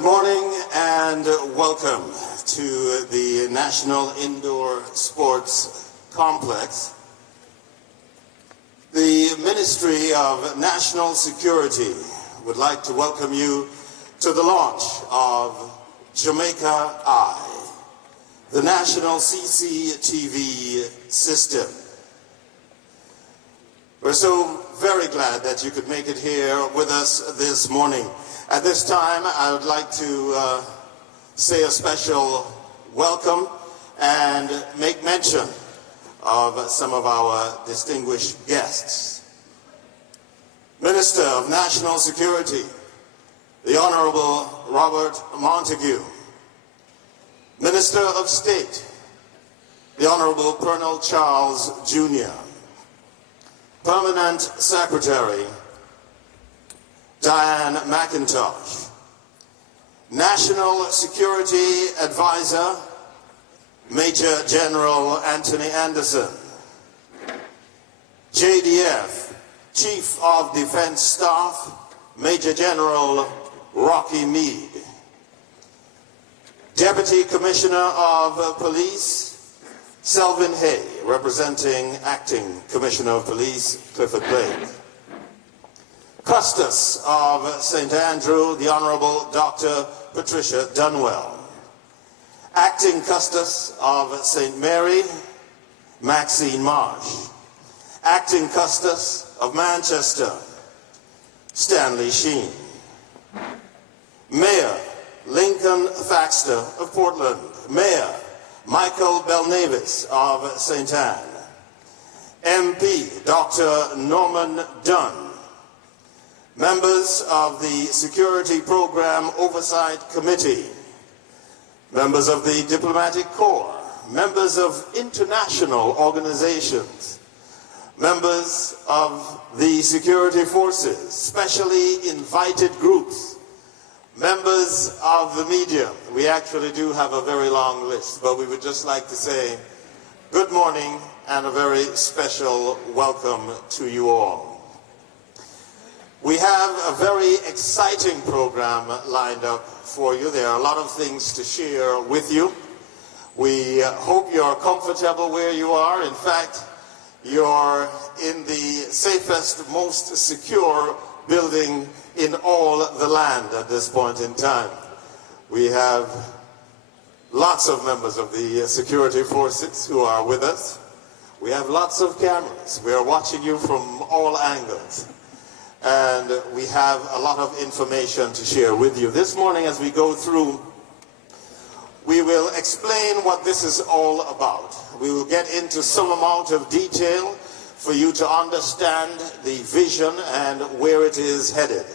Good morning and welcome to the National Indoor Sports Complex. The Ministry of National Security would like to welcome you to the launch of JamaicaEye, the national CCTV system. We're so very glad that you could make it here with us this morning. At this time, I would like to say a special welcome and make mention of some of our distinguished guests. Minister of National Security, the Honorable Robert Montague. Minister of State, the Honorable Colonel Charles Jr. Permanent Secretary, Diane McIntosh. National Security Advisor, Major General Anthony Anderson. JDF, Chief of Defense Staff, Major General Rocky Meade. Deputy Commissioner of Police, Selvin Hay, representing Acting Commissioner of Police, Clifford Blake. Custos of St. Andrew, the Honorable Dr. Patricia Dunwell. Acting Custos of St. Mary, Maxine Marsh. Acting Custos of Manchester, Stanley Sheen. Mayor Lincoln Thaxter of Portland. Mayor Michael Belnavis of St. Anne. MP Dr. Norman Dunn. Members of the Security Program Oversight Committee, members of the Diplomatic Corps, members of international organizations, members of the security forces, specially invited groups, members of the media. We actually do have a very long list, but we would just like to say good morning and a very special welcome to you all. We have a very exciting program lined up for you. There are a lot of things to share with you. We hope you're comfortable where you are. In fact, you're in the safest, most secure building in all the land at this point in time. We have lots of members of the security forces who are with us. We have lots of cameras. We are watching you from all angles. And we have a lot of information to share with you. This morning as we go through, we will explain what this is all about. We will get into some amount of detail for you to understand the vision and where it is headed.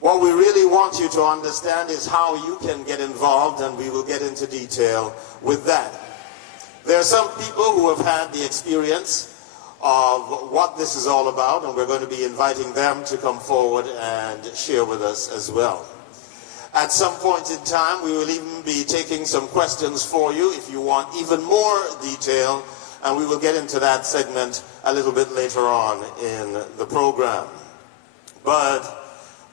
What we really want you to understand is how you can get involved, and we will get into detail with that. There are some people who have had the experience of what this is all about, and we're going to be inviting them to come forward and share with us as well. At some point in time, we will even be taking some questions for you if you want even more detail, and we will get into that segment a little bit later on in the program. But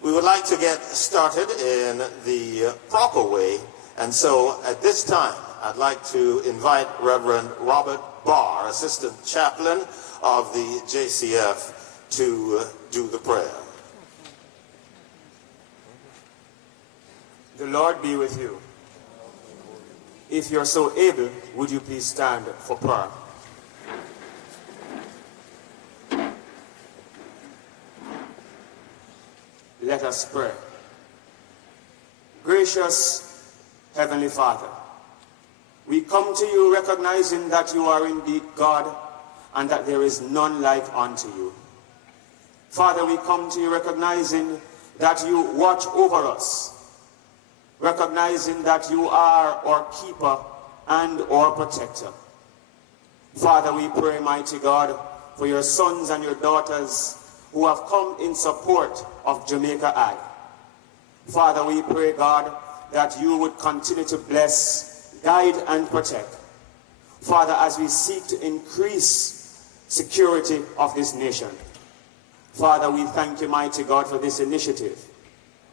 we would like to get started in the proper way, and so at this time, I'd like to invite Reverend Robert Barr, Assistant Chaplain of the JCF, to do the prayer. The Lord be with you. If you're so able, would you please stand for prayer? Let us pray. Gracious Heavenly Father, we come to you recognizing that you are indeed God and that there is none like unto you. Father, we come to you recognizing that you watch over us, recognizing that you are our keeper and our protector. Father, we pray, mighty God, for your sons and your daughters who have come in support of JamaicaEye. Father, we pray, God, that you would continue to bless, guide, and protect. Father, as we seek to increase security of this nation. Father, we thank you, mighty God, for this initiative.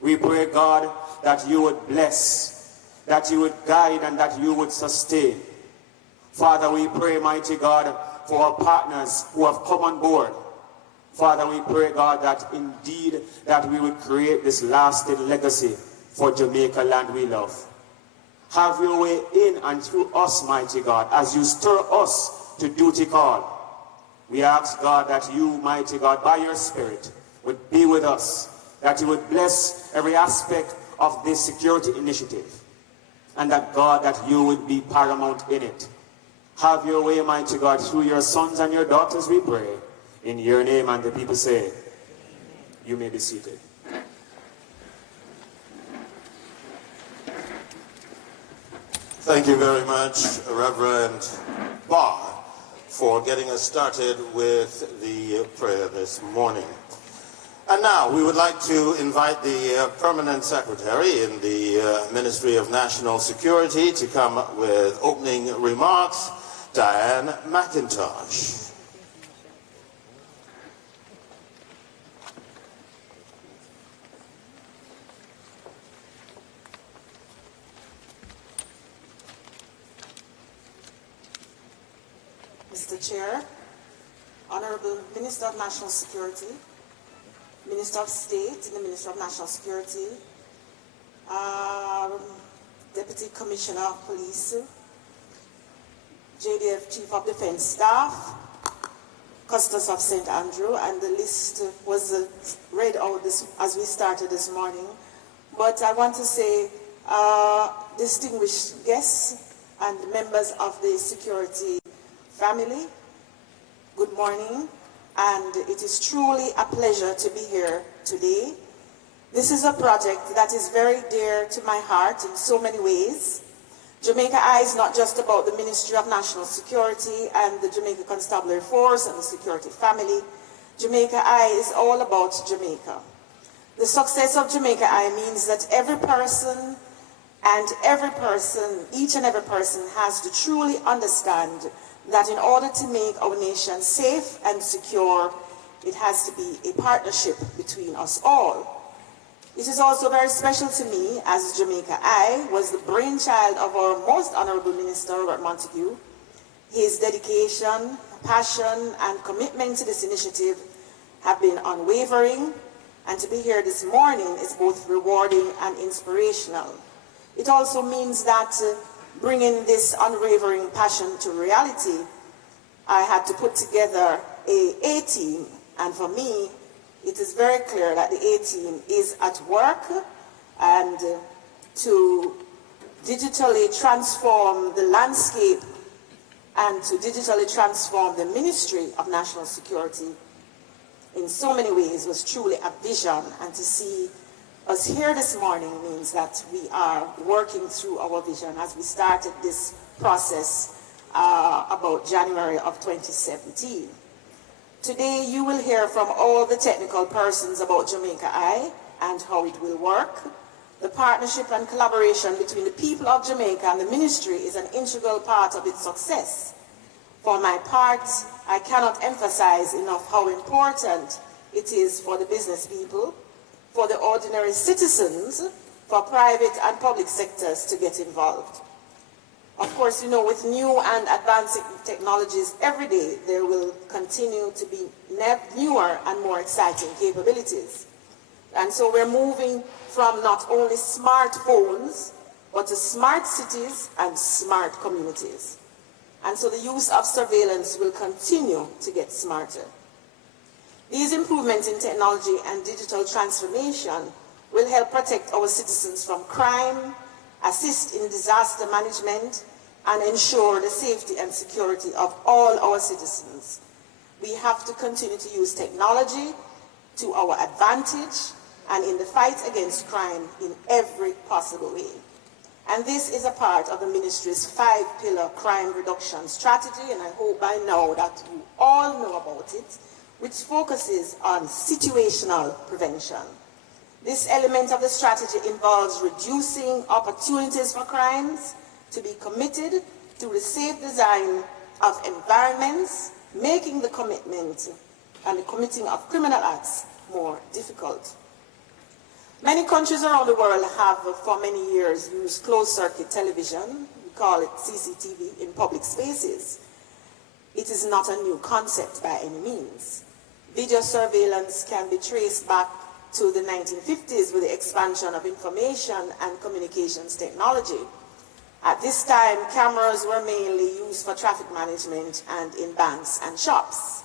We pray, God, that you would bless, that you would guide, and that you would sustain. Father, we pray, mighty God, for our partners who have come on board. Father, we pray, God, that indeed that we would create this lasting legacy for Jamaica land we love. Have your way in and through us, mighty God, as you stir us to duty call. We ask, God, that you, mighty God, by your Spirit, would be with us, that you would bless every aspect of this security initiative, and that, God, that you would be paramount in it. Have your way, mighty God, through your sons and your daughters, we pray. In your name, and the people say, you may be seated. Thank you very much, Reverend Barr, for getting us started with the prayer this morning. And now we would like to invite the Permanent Secretary in the Ministry of National Security to come with opening remarks, Diane McIntosh. Mr. Chair, Honorable Minister of National Security, Minister of State in the Ministry of National Security, Deputy Commissioner of Police, JDF Chief of Defense Staff, Custos of St. Andrew, and the list was read out as we started this morning. But I want to say distinguished guests and members of the security family, good morning, and it is truly a pleasure to be here today. This is a project that is very dear to my heart in so many ways. JamaicaEye is not just about the Ministry of National Security and the Jamaica Constabulary Force and the security family. JamaicaEye is all about Jamaica. The success of JamaicaEye means that every person, each and every person has to truly understand that in order to make our nation safe and secure, it has to be a partnership between us all. It is also very special to me, as JamaicaEye was the brainchild of our most honorable Minister, Robert Montague. His dedication, passion, and commitment to this initiative have been unwavering, and to be here this morning is both rewarding and inspirational. It also means that bringing this unwavering passion to reality, I had to put together a A-team, and for me, it is very clear that the A-team is at work and to digitally transform the landscape and to digitally transform the Ministry of National Security in so many ways was truly a vision, and to see us here this morning means that we are working through our vision as we started this process about January of 2017. Today you will hear from all the technical persons about JamaicaEye and how it will work. The partnership and collaboration between the people of Jamaica and the ministry is an integral part of its success. For my part, I cannot emphasize enough how important it is for the business people, for the ordinary citizens, for private and public sectors to get involved. Of course, you know, with new and advancing technologies every day, there will continue to be newer and more exciting capabilities. And so we're moving from not only smartphones, but to smart cities and smart communities. And so the use of surveillance will continue to get smarter. These improvements in technology and digital transformation will help protect our citizens from crime, assist in disaster management, and ensure the safety and security of all our citizens. We have to continue to use technology to our advantage and in the fight against crime in every possible way. And this is a part of the ministry's 5-pillar crime reduction strategy, and I hope by now that you all know about it, which focuses on situational prevention. This element of the strategy involves reducing opportunities for crimes to be committed through the safe design of environments, making the commitment and the committing of criminal acts more difficult. Many countries around the world have for many years used closed-circuit television, we call it CCTV, in public spaces. It is not a new concept by any means. Video surveillance can be traced back to the 1950s with the expansion of information and communications technology. At this time, cameras were mainly used for traffic management and in banks and shops.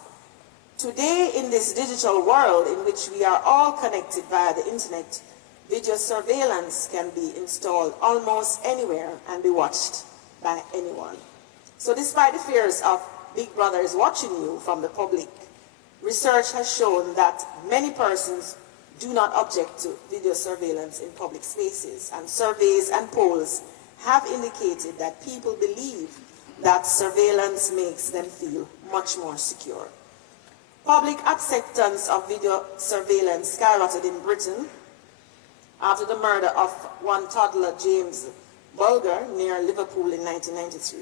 Today, in this digital world in which we are all connected via the internet, video surveillance can be installed almost anywhere and be watched by anyone. So despite the fears of Big Brother is watching you from the public, research has shown that many persons do not object to video surveillance in public spaces, and surveys and polls have indicated that people believe that surveillance makes them feel much more secure. Public acceptance of video surveillance skyrocketed in Britain after the murder of one toddler, James Bulger, near Liverpool in 1993.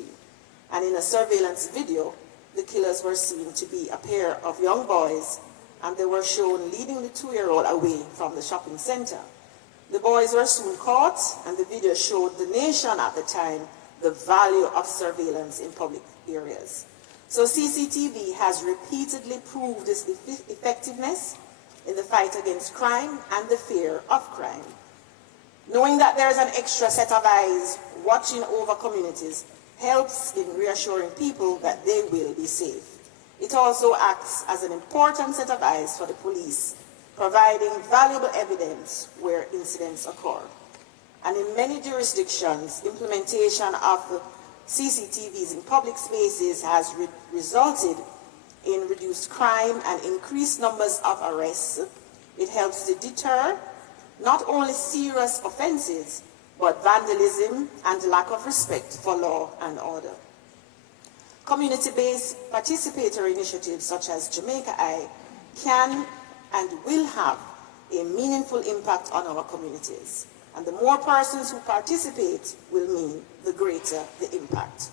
And in a surveillance video, the killers were seen to be a pair of young boys, and they were shown leading the 2-year-old away from the shopping center. The boys were soon caught, and the video showed the nation at the time the value of surveillance in public areas. So CCTV has repeatedly proved its effectiveness in the fight against crime and the fear of crime. Knowing that there is an extra set of eyes watching over communities helps in reassuring people that they will be safe. It also acts as an important set of eyes for the police, providing valuable evidence where incidents occur. And in many jurisdictions, implementation of CCTVs in public spaces has resulted in reduced crime and increased numbers of arrests. It helps to deter not only serious offenses, but vandalism and lack of respect for law and order. Community-based participatory initiatives such as JamaicaEye can and will have a meaningful impact on our communities. And the more persons who participate will mean the greater the impact.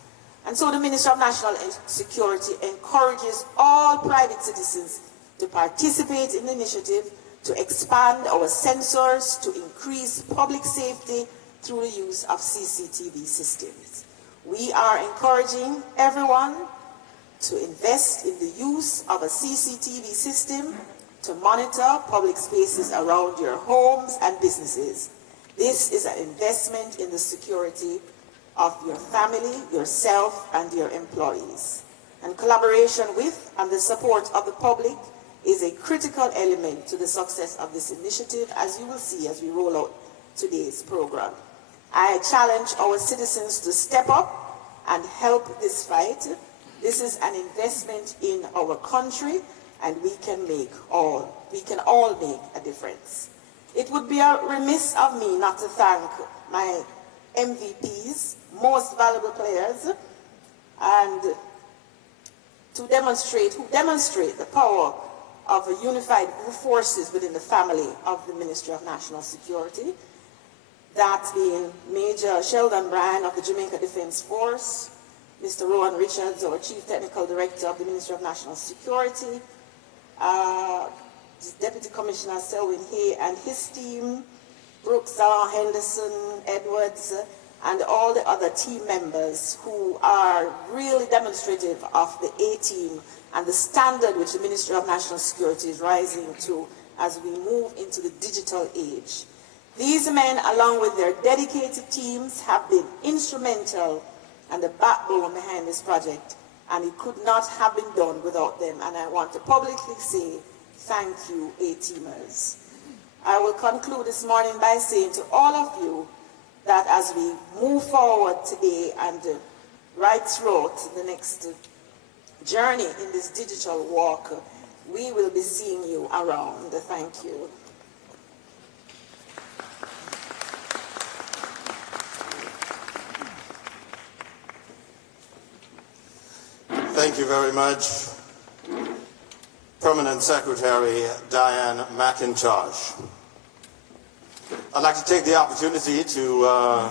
And so the Ministry of National Security encourages all private citizens to participate in the initiative, to expand our sensors, to increase public safety through the use of CCTV systems. We are encouraging everyone to invest in the use of a CCTV system to monitor public spaces around your homes and businesses. This is an investment in the security of your family, yourself, and your employees. And collaboration with and the support of the public is a critical element to the success of this initiative, as you will see as we roll out today's program. I challenge our citizens to step up and help this fight. This is an investment in our country, and we can all make a difference. It would be a remiss of me not to thank my MVPs, most valuable players, and who demonstrate the power of a unified forces within the family of the Ministry of National Security. That being Major Sheldon Bryan of the Jamaica Defense Force, Mr. Rowan Richards, our Chief Technical Director of the Ministry of National Security, Deputy Commissioner Selwyn Hay and his team, Brooks, Henderson, Edwards, and all the other team members who are really demonstrative of the A-team and the standard which the Ministry of National Security is rising to as we move into the digital age. These men, along with their dedicated teams, have been instrumental and the backbone behind this project, and it could not have been done without them. And I want to publicly say thank you, A-teamers. I will conclude this morning by saying to all of you that as we move forward today and right throughout the next journey in this digital walk, we will be seeing you around. Thank you. Thank you very much, Permanent Secretary Diane McIntosh. I'd like to take the opportunity to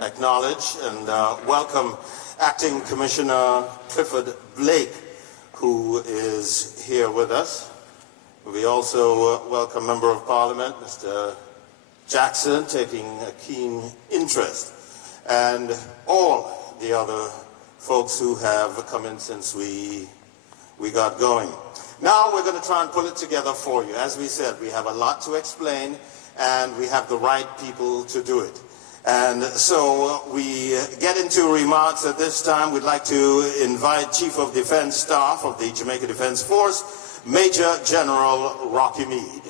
acknowledge and welcome Acting Commissioner Clifford Blake, who is here with us. We also welcome Member of Parliament, Mr. Jackson taking a keen interest, and all the other folks who have come in since we got going. Now we're going to try and pull it together for you. As we said, we have a lot to explain, and we have the right people to do it. And so we get into remarks at this time. We'd like to invite Chief of Defense Staff of the Jamaica Defense Force, Major General Rocky Meade.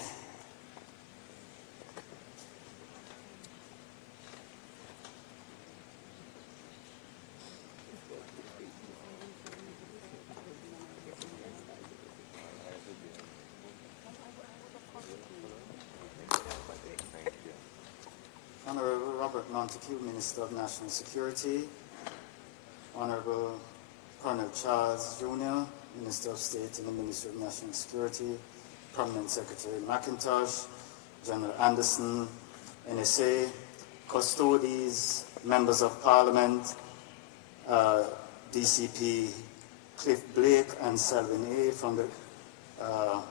Montague, Minister of National Security, Honorable Colonel Charles Jr., Minister of State in the Ministry of National Security, Permanent Secretary McIntosh, General Anderson, NSA, custodies, members of Parliament, DCP Cliff Blake and Selvin A. from the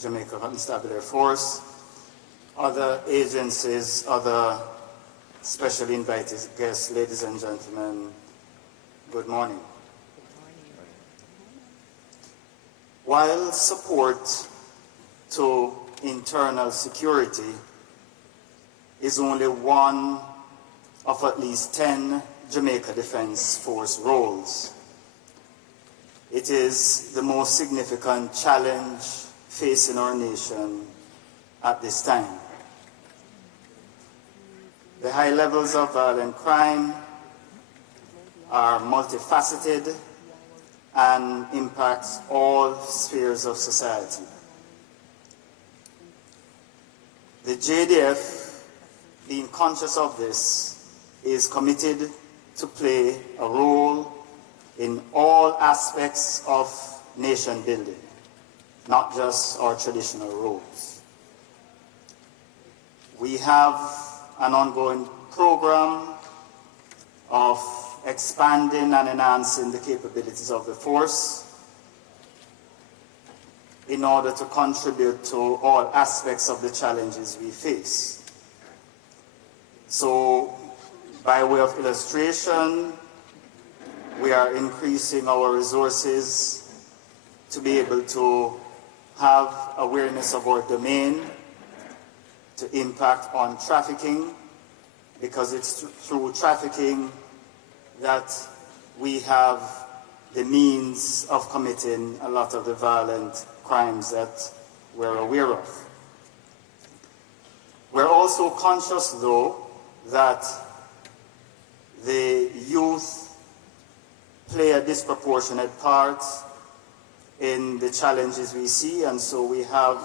Jamaica Constabulary Force, other agencies, other specially invited guests, ladies and gentlemen, good morning. While support to internal security is only one of at least 10 Jamaica Defense Force roles, it is the most significant challenge facing our nation at this time. The high levels of violent crime are multifaceted and impacts all spheres of society. The JDF, being conscious of this, is committed to play a role in all aspects of nation building, not just our traditional roles. We have an ongoing program of expanding and enhancing the capabilities of the force in order to contribute to all aspects of the challenges we face. So, by way of illustration, we are increasing our resources to be able to have awareness of our domain, to impact on trafficking, because it's through trafficking that we have the means of committing a lot of the violent crimes that we're aware of. We're also conscious, though, that the youth play a disproportionate part in the challenges we see, and so we have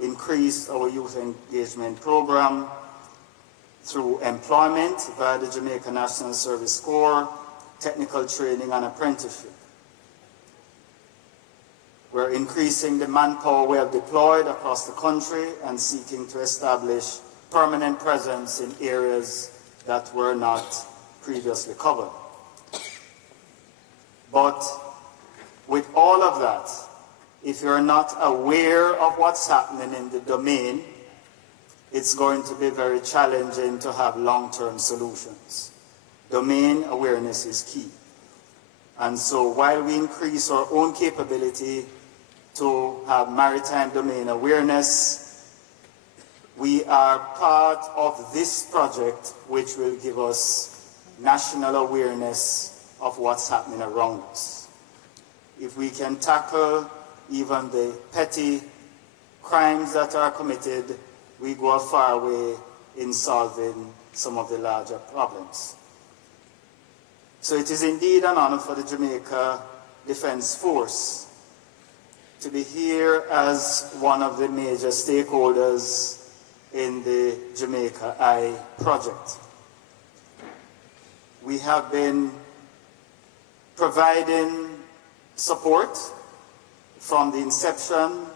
increased our youth engagement program through employment via the Jamaica National Service Corps, technical training and apprenticeship. We're increasing the manpower we have deployed across the country and seeking to establish permanent presence in areas that were not previously covered. But with all of that, if you're not aware of what's happening in the domain, it's going to be very challenging to have long-term solutions. Domain awareness is key. And so while we increase our own capability to have maritime domain awareness, we are part of this project which will give us national awareness of what's happening around us. If we can tackle even the petty crimes that are committed, we go a far way in solving some of the larger problems. So it is indeed an honor for the Jamaica Defense Force to be here as one of the major stakeholders in the JamaicaEye project. We have been providing support from the inception,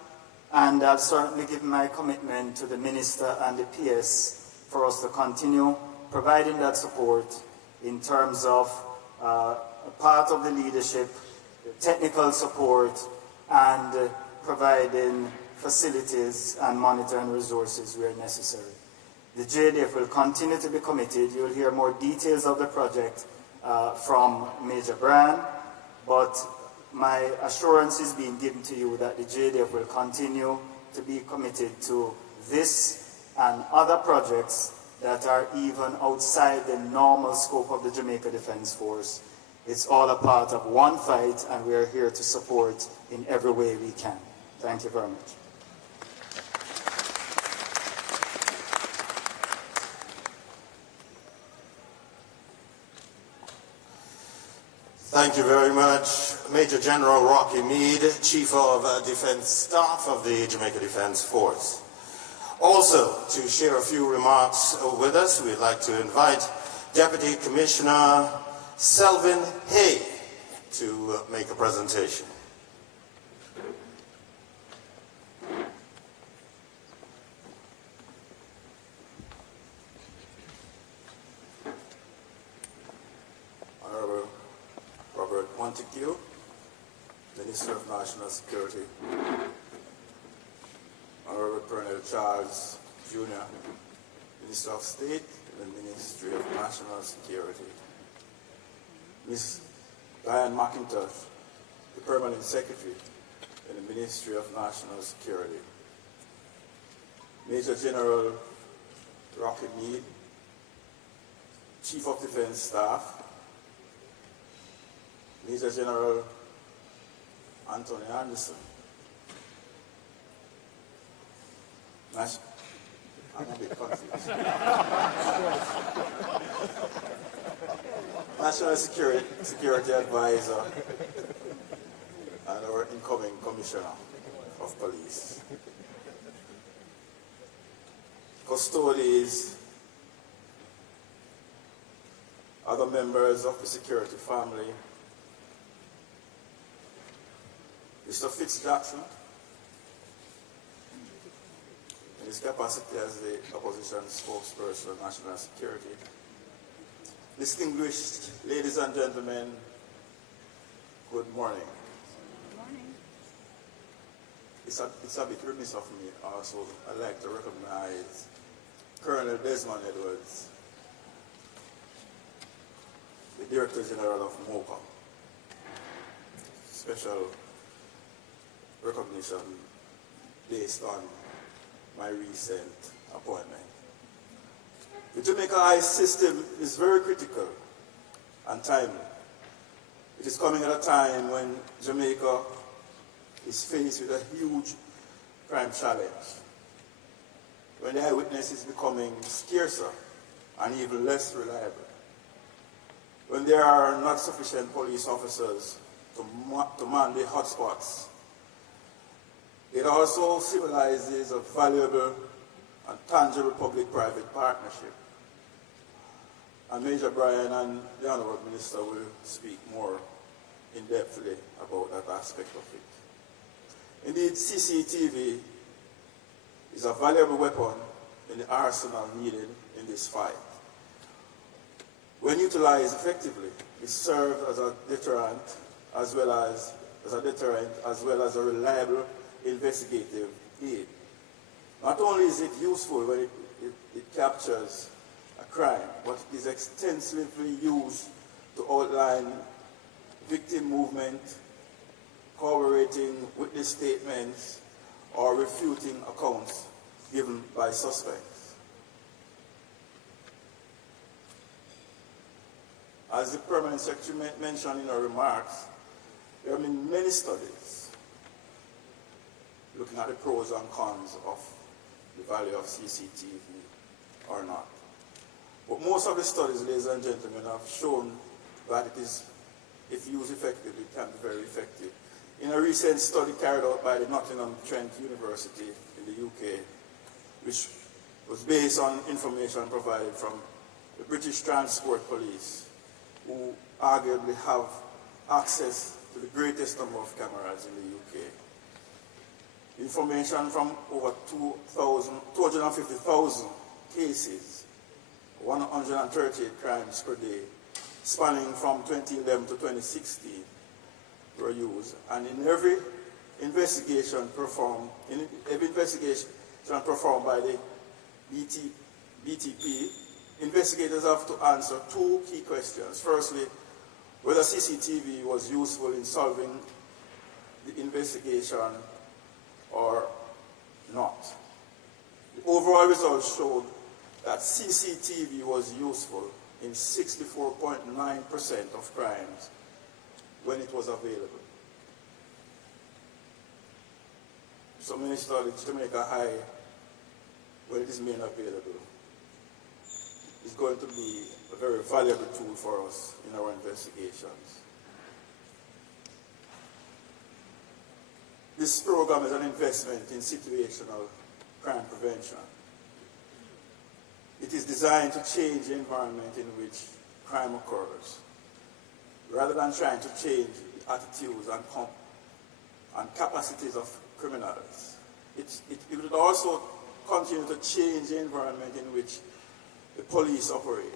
and I've certainly given my commitment to the Minister and the PS for us to continue providing that support in terms of a part of the leadership, technical support, and providing facilities and monitoring resources where necessary. The JDF will continue to be committed. You'll hear more details of the project from Major Brian, but my assurance is being given to you that the JDF will continue to be committed to this and other projects that are even outside the normal scope of the Jamaica Defence Force. It's all a part of one fight, and we are here to support in every way we can. Thank you very much. Thank you very much, Major General Rocky Mead, Chief of Defense Staff of the Jamaica Defense Force. Also, to share a few remarks with us, we'd like to invite Deputy Commissioner Selvin Hay to make a presentation. Honorable Robert Montague, Minister of National Security. Honorable Colonel Charles Jr., Minister of State in the Ministry of National Security. Ms. Diane McIntosh, the Permanent Secretary in the Ministry of National Security. Major General Rocky Mead, Chief of Defense Staff. Major General Anthony Anderson. I'm a bit confused. National Security Advisor and our incoming Commissioner of Police. Custodies, other members of the security family, Mr. Fitzjackson, in his capacity as the opposition spokesperson of national security. Distinguished ladies and gentlemen, good morning. Good morning. It's a bit remiss of me also. I'd like to recognize Colonel Desmond Edwards, the Director General of MOCA. Special recognition based on my recent appointment. The JamaicaEye system is very critical and timely. It is coming at a time when Jamaica is faced with a huge crime challenge, when the eyewitness is becoming scarcer and even less reliable, when there are not sufficient police officers to man the hotspots. It also symbolizes a valuable and tangible public-private partnership. And Major Brian and the Honourable Minister will speak more in-depthly about that aspect of it. Indeed, CCTV is a valuable weapon in the arsenal needed in this fight. When utilized effectively, it serves as a deterrent as well as a reliable investigative aid. Not only is it useful when it captures a crime, but it is extensively used to outline victim movement, corroborating witness statements, or refuting accounts given by suspects. As the Permanent Secretary mentioned in her remarks, there have been many studies looking at the pros and cons of the value of CCTV or not. But most of the studies, ladies and gentlemen, have shown that it is, if used effectively, it can be very effective. In a recent study carried out by the Nottingham-Trent University in the UK, which was based on information provided from the British Transport Police, who arguably have access to the greatest number of cameras in the UK. Information from over 250,000 cases, 138 crimes per day, spanning from 2011 to 2016, were used. And in every investigation performed by the BTP, investigators have to answer two key questions. Firstly, whether CCTV was useful in solving the investigation or not. The overall results showed that CCTV was useful in 64.9% of crimes when it was available. So, Minister, the JamaicaEye, when it is made available, is going to be a very valuable tool for us in our investigations. This program is an investment in situational crime prevention. It is designed to change the environment in which crime occurs, rather than trying to change the attitudes and capacities of criminals. It will also continue to change the environment in which the police operate.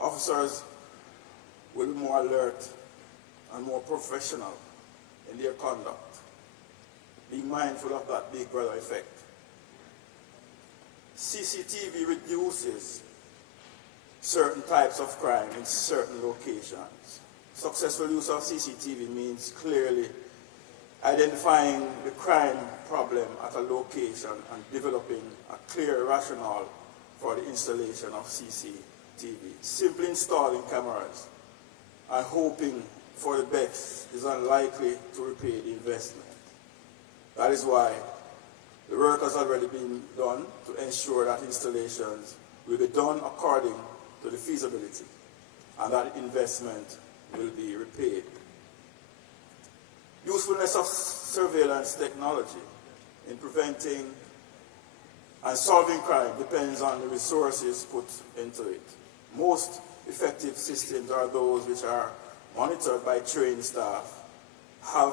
Officers will be more alert and more professional in their conduct, being mindful of that big brother effect. CCTV reduces certain types of crime in certain locations. Successful use of CCTV means clearly identifying the crime problem at a location and developing a clear rationale for the installation of CCTV. Simply installing cameras and hoping for the best is unlikely to repay the investment. That is why the work has already been done to ensure that installations will be done according to the feasibility and that investment will be repaid. Usefulness of surveillance technology in preventing and solving crime depends on the resources put into it. Most effective systems are those which are monitored by trained staff, have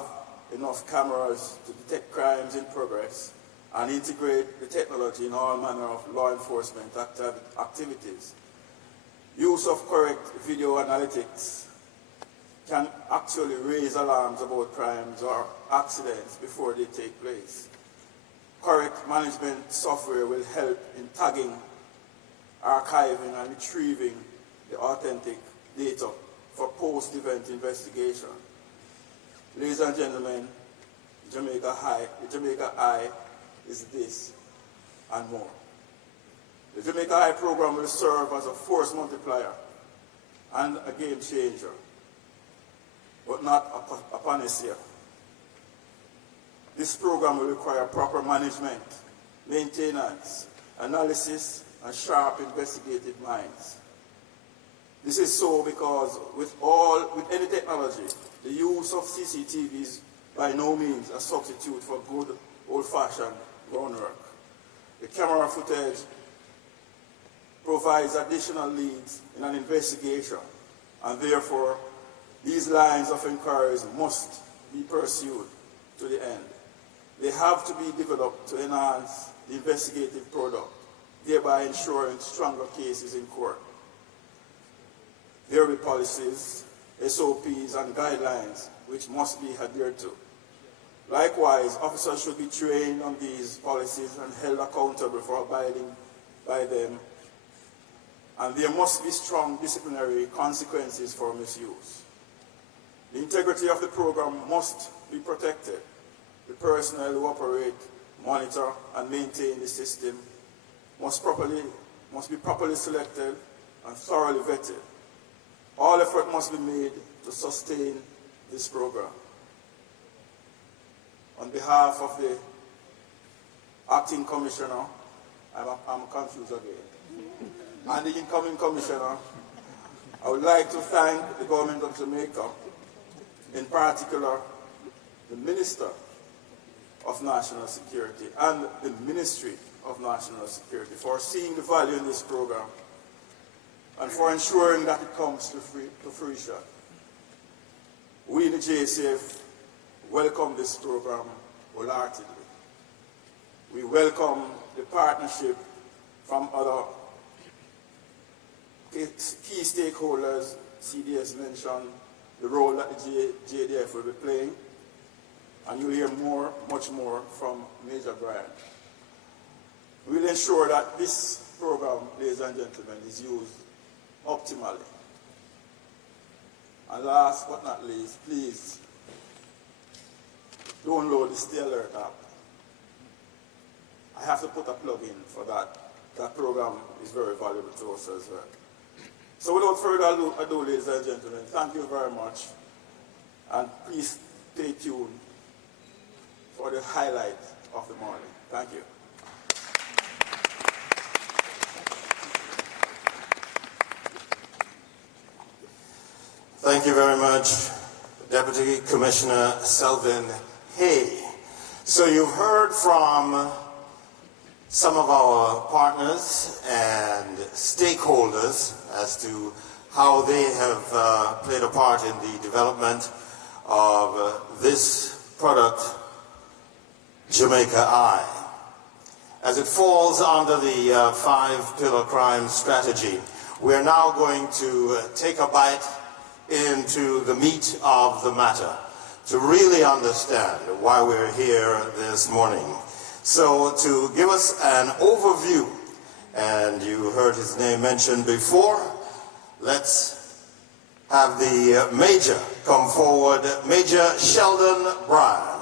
enough cameras to detect crimes in progress, and integrate the technology in all manner of law enforcement activities. Use of correct video analytics can actually raise alarms about crimes or accidents before they take place. Correct management software will help in tagging, archiving, and retrieving the authentic data for post-event investigation. Ladies and gentlemen, the JamaicaEye is this and more. The JamaicaEye program will serve as a force multiplier and a game changer, but not a panacea. This program will require proper management, maintenance, analysis, and sharp investigative minds. This is so because with any technology, the use of CCTV is by no means a substitute for good old-fashioned groundwork. The camera footage provides additional leads in an investigation, and therefore these lines of inquiries must be pursued to the end. They have to be developed to enhance the investigative product, thereby ensuring stronger cases in court. There will be policies, SOPs, and guidelines which must be adhered to. Likewise, officers should be trained on these policies and held accountable for abiding by them, and there must be strong disciplinary consequences for misuse. The integrity of the program must be protected. The personnel who operate, monitor, and maintain the system must be properly selected and thoroughly vetted. All effort must be made to sustain this program. On behalf of the acting commissioner, I'm confused again, and the incoming commissioner, I would like to thank the government of Jamaica, in particular the Minister of National Security and the Ministry of National Security for seeing the value in this program and for ensuring that it comes to fruition. We in the JSF welcome this program wholeheartedly. We welcome the partnership from other key stakeholders. CDS mentioned the role that the JDF will be playing, and you'll hear much more from Major Brian. We'll ensure that this program, ladies and gentlemen, is used optimally. And last but not least, please download the Stay Alert app. I have to put a plug in for that. That program is very valuable to us as well. So without further ado, ladies and gentlemen, thank you very much. And please stay tuned for the highlight of the morning. Thank you. Thank you very much, Deputy Commissioner Selvin Hay. So you've heard from some of our partners and stakeholders as to how they have played a part in the development of this product, JamaicaEye. As it falls under the 5-pillar crime strategy, we're now going to take a bite into the meat of the matter to really understand why we're here this morning. So to give us an overview, and you heard his name mentioned before, let's have the Major come forward, Major Sheldon Bryan.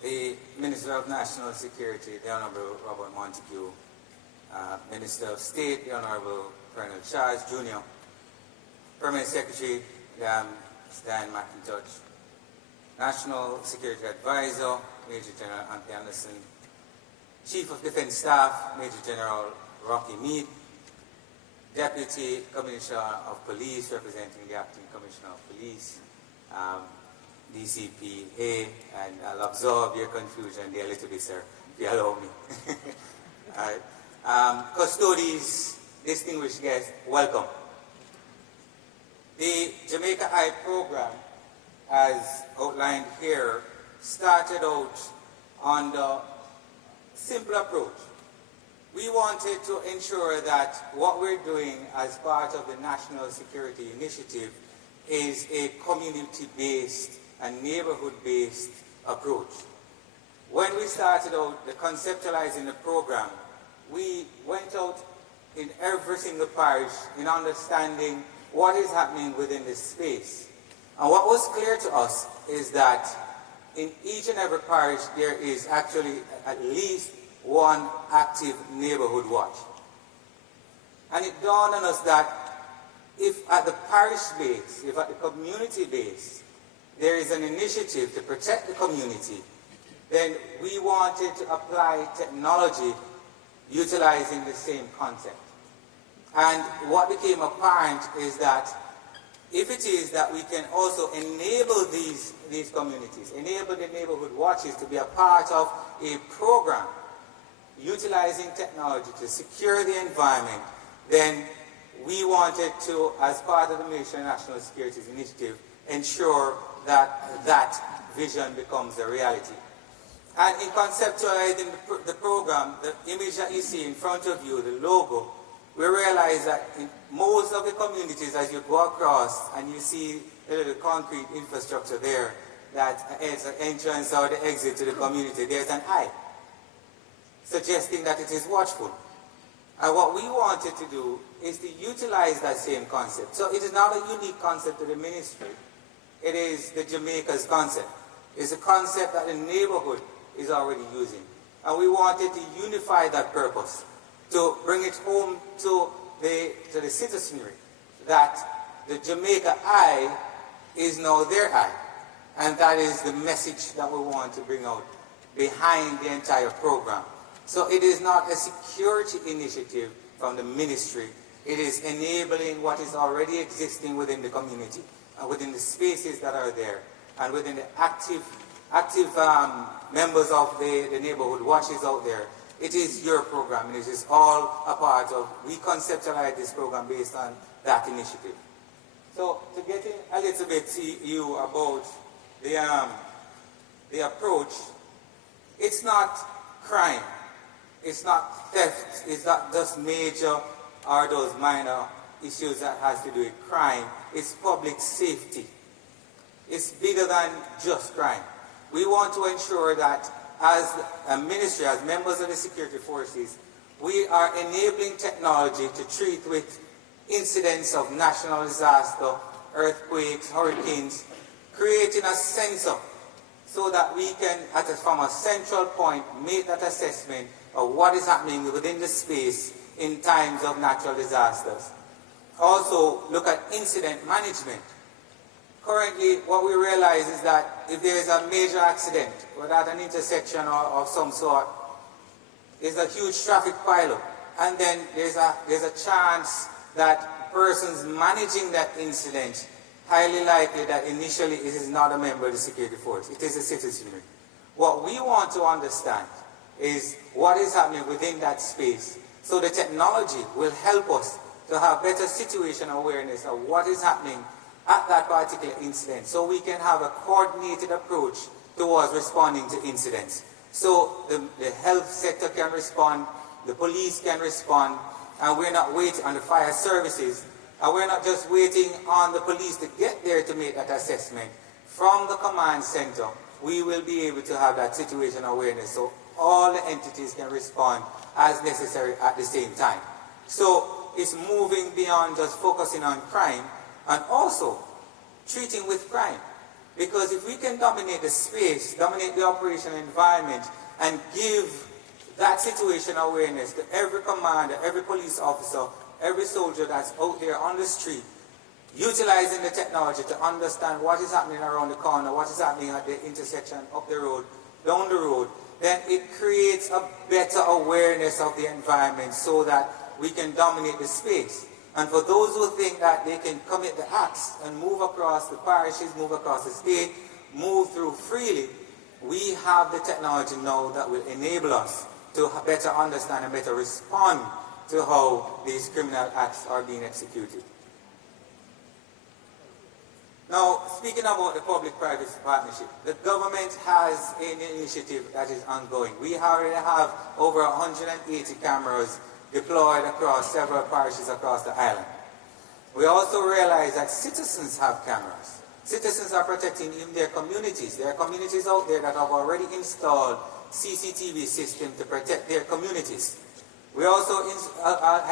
The Minister of National Security, the Honorable Robert Montague, Minister of State, the Honorable Colonel Charles Jr., Permanent Secretary, Stan McIntosh, National Security Advisor, Major General Anthony Anderson, Chief of Defense Staff, Major General Rocky Meade, Deputy Commissioner of Police, representing the Acting Commissioner of Police, DCPA, and I'll absorb your confusion there a little bit, sir, if you allow me. All right. Custodies, distinguished guests, welcome. The JamaicaEye program, as outlined here, started out on the simple approach. We wanted to ensure that what we're doing as part of the National Security Initiative is a community-based and neighborhood-based approach. When we started out conceptualizing the program, we went out in every single parish in understanding what is happening within this space. And what was clear to us is that in each and every parish there is actually at least one active neighborhood watch. And it dawned on us that if at the parish base, if at the community base, there is an initiative to protect the community, then we wanted to apply technology utilizing the same concept. And what became apparent is that if it is that we can also enable these communities, enable the neighborhood watches to be a part of a program utilizing technology to secure the environment, then we wanted to, as part of the Ministerial National Security Initiative, ensure that that vision becomes a reality. And in conceptualizing the program, the image that you see in front of you, the logo, we realize that in most of the communities, as you go across and you see the concrete infrastructure there, that is the entrance or the exit to the community, there's an eye, suggesting that it is watchful. And what we wanted to do is to utilize that same concept. So it is not a unique concept to the ministry. It is the Jamaica's concept. It's a concept that the neighborhood is already using. And we wanted to unify that purpose, to bring it home to the citizenry, that the JamaicaEye is now their eye. And that is the message that we want to bring out behind the entire program. So it is not a security initiative from the ministry. It is enabling what is already existing within the community, within the spaces that are there, and within the active members of the neighborhood watches out there. It is your program, and it is all a part of, we conceptualize this program based on that initiative. So to get in a little bit to you about the approach, it's not crime. It's not theft, it's not just major or those minor issues that has to do with crime. It's public safety. It's bigger than just crime. We want to ensure that as a ministry, as members of the security forces, we are enabling technology to treat with incidents of national disaster, earthquakes, hurricanes, creating a sensor so that we can, from a central point, make that assessment of what is happening within the space in times of natural disasters. Also, look at incident management. Currently, what we realize is that if there is a major accident, whether at an intersection or of some sort, there's a huge traffic pileup, and then there's a chance that persons managing that incident, highly likely that initially it is not a member of the security force, it is a citizenry. What we want to understand is what is happening within that space, so the technology will help us to have better situational awareness of what is happening at that particular incident, so we can have a coordinated approach towards responding to incidents. So the health sector can respond, the police can respond, and we're not waiting on the fire services, and we're not just waiting on the police to get there to make that assessment. From the command center, we will be able to have that situational awareness, so all the entities can respond as necessary at the same time. So it's moving beyond just focusing on crime, and also treating with crime. Because if we can dominate the space, dominate the operational environment, and give that situational awareness to every commander, every police officer, every soldier that's out there on the street, utilizing the technology to understand what is happening around the corner, what is happening at the intersection, up the road, down the road, then it creates a better awareness of the environment so that we can dominate the space. And for those who think that they can commit the acts and move across the parishes, move across the state, move through freely, we have the technology now that will enable us to better understand and better respond to how these criminal acts are being executed. Now, speaking about the public-private partnership, the government has an initiative that is ongoing. We already have over 180 cameras deployed across several parishes across the island. We also realize that citizens have cameras. Citizens are protecting in their communities. There are communities out there that have already installed CCTV systems to protect their communities. We also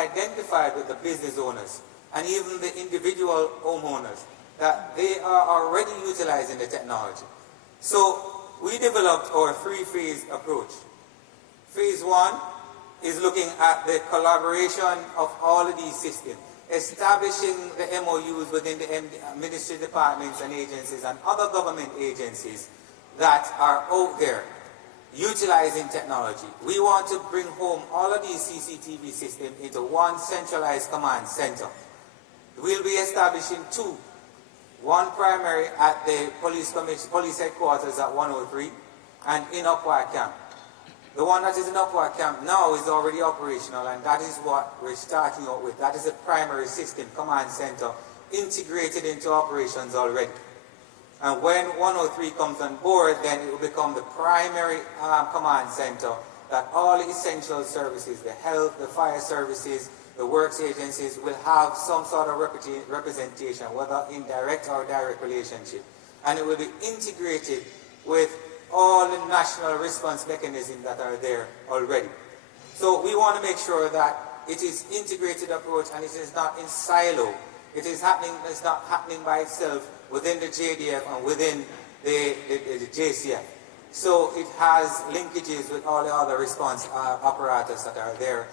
identified with the business owners and even the individual homeowners that they are already utilizing the technology. So we developed our three-phase approach. Phase one is looking at the collaboration of all of these systems, establishing the MOUs within the ministry departments and agencies and other government agencies that are out there utilizing technology. We want to bring home all of these CCTV systems into one centralized command center. We'll be establishing two. One primary at the police headquarters at 103 and in Upward Camp. The one that is in Upward Camp now is already operational, and that is what we're starting out with. That is a primary system, command center, integrated into operations already. And when 103 comes on board, then it will become the primary command center that all essential services, the health, the fire services, the works agencies will have some sort of representation, whether in direct or direct relationship. And it will be integrated with all the national response mechanisms that are there already. So we want to make sure that it is integrated approach and it is not in silo. It is happening, it's not happening by itself within the JDF and within the JCF. So it has linkages with all the other response apparatus that are there,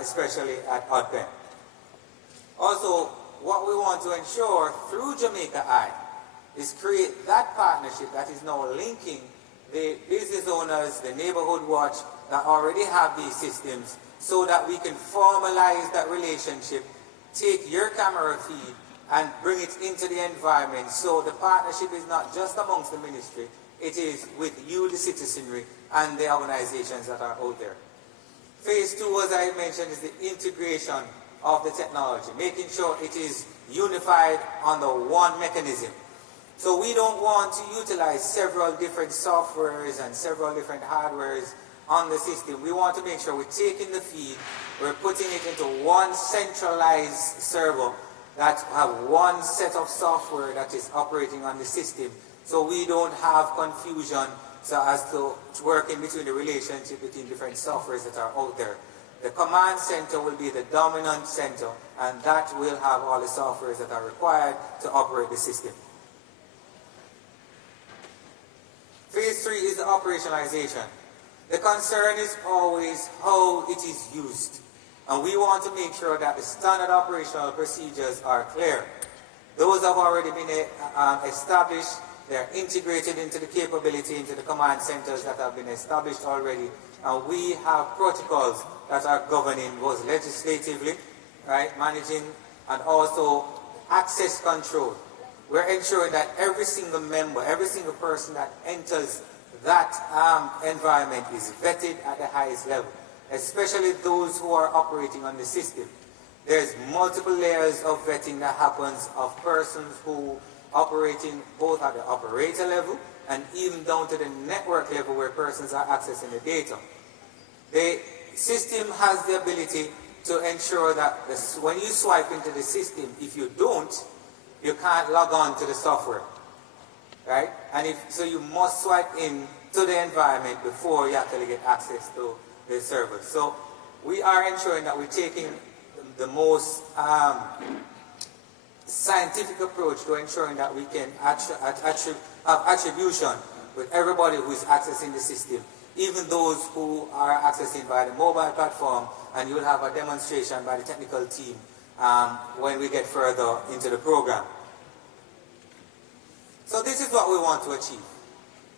especially at ODPEN. Also, what we want to ensure through JamaicaEye is create that partnership that is now linking the business owners, the neighborhood watch that already have these systems, so that we can formalize that relationship, take your camera feed and bring it into the environment. So the partnership is not just amongst the ministry, it is with you, the citizenry, and the organizations that are out there. Phase two, as I mentioned, is the integration of the technology, making sure it is unified under one mechanism. So we don't want to utilize several different softwares and several different hardwares on the system, we want to make sure we're taking the feed, we're putting it into one centralized server that have one set of software that is operating on the system, so we don't have confusion so as to working between the relationship between different softwares that are out there. The command center will be the dominant center, and that will have all the softwares that are required to operate the system. Phase 3 is the operationalization. The concern is always how it is used. And we want to make sure that the standard operational procedures are clear. Those have already been established. They're integrated into the capability, into the command centers that have been established already. And we have protocols that are governing both legislatively, right, managing, and also access control. We're ensuring that every single member, every single person that enters that environment is vetted at the highest level, especially those who are operating on the system. There's multiple layers of vetting that happens of persons who operating both at the operator level and even down to the network level where persons are accessing the data. The system has the ability to ensure that when you swipe into the system, if you don't, you can't log on to the software, right? And so you must swipe in to the environment before you actually get access to the server. So we are ensuring that we're taking the most scientific approach to ensuring that we can have attribution with everybody who is accessing the system, even those who are accessing by the mobile platform, and you will have a demonstration by the technical team when we get further into the program. So this is what we want to achieve.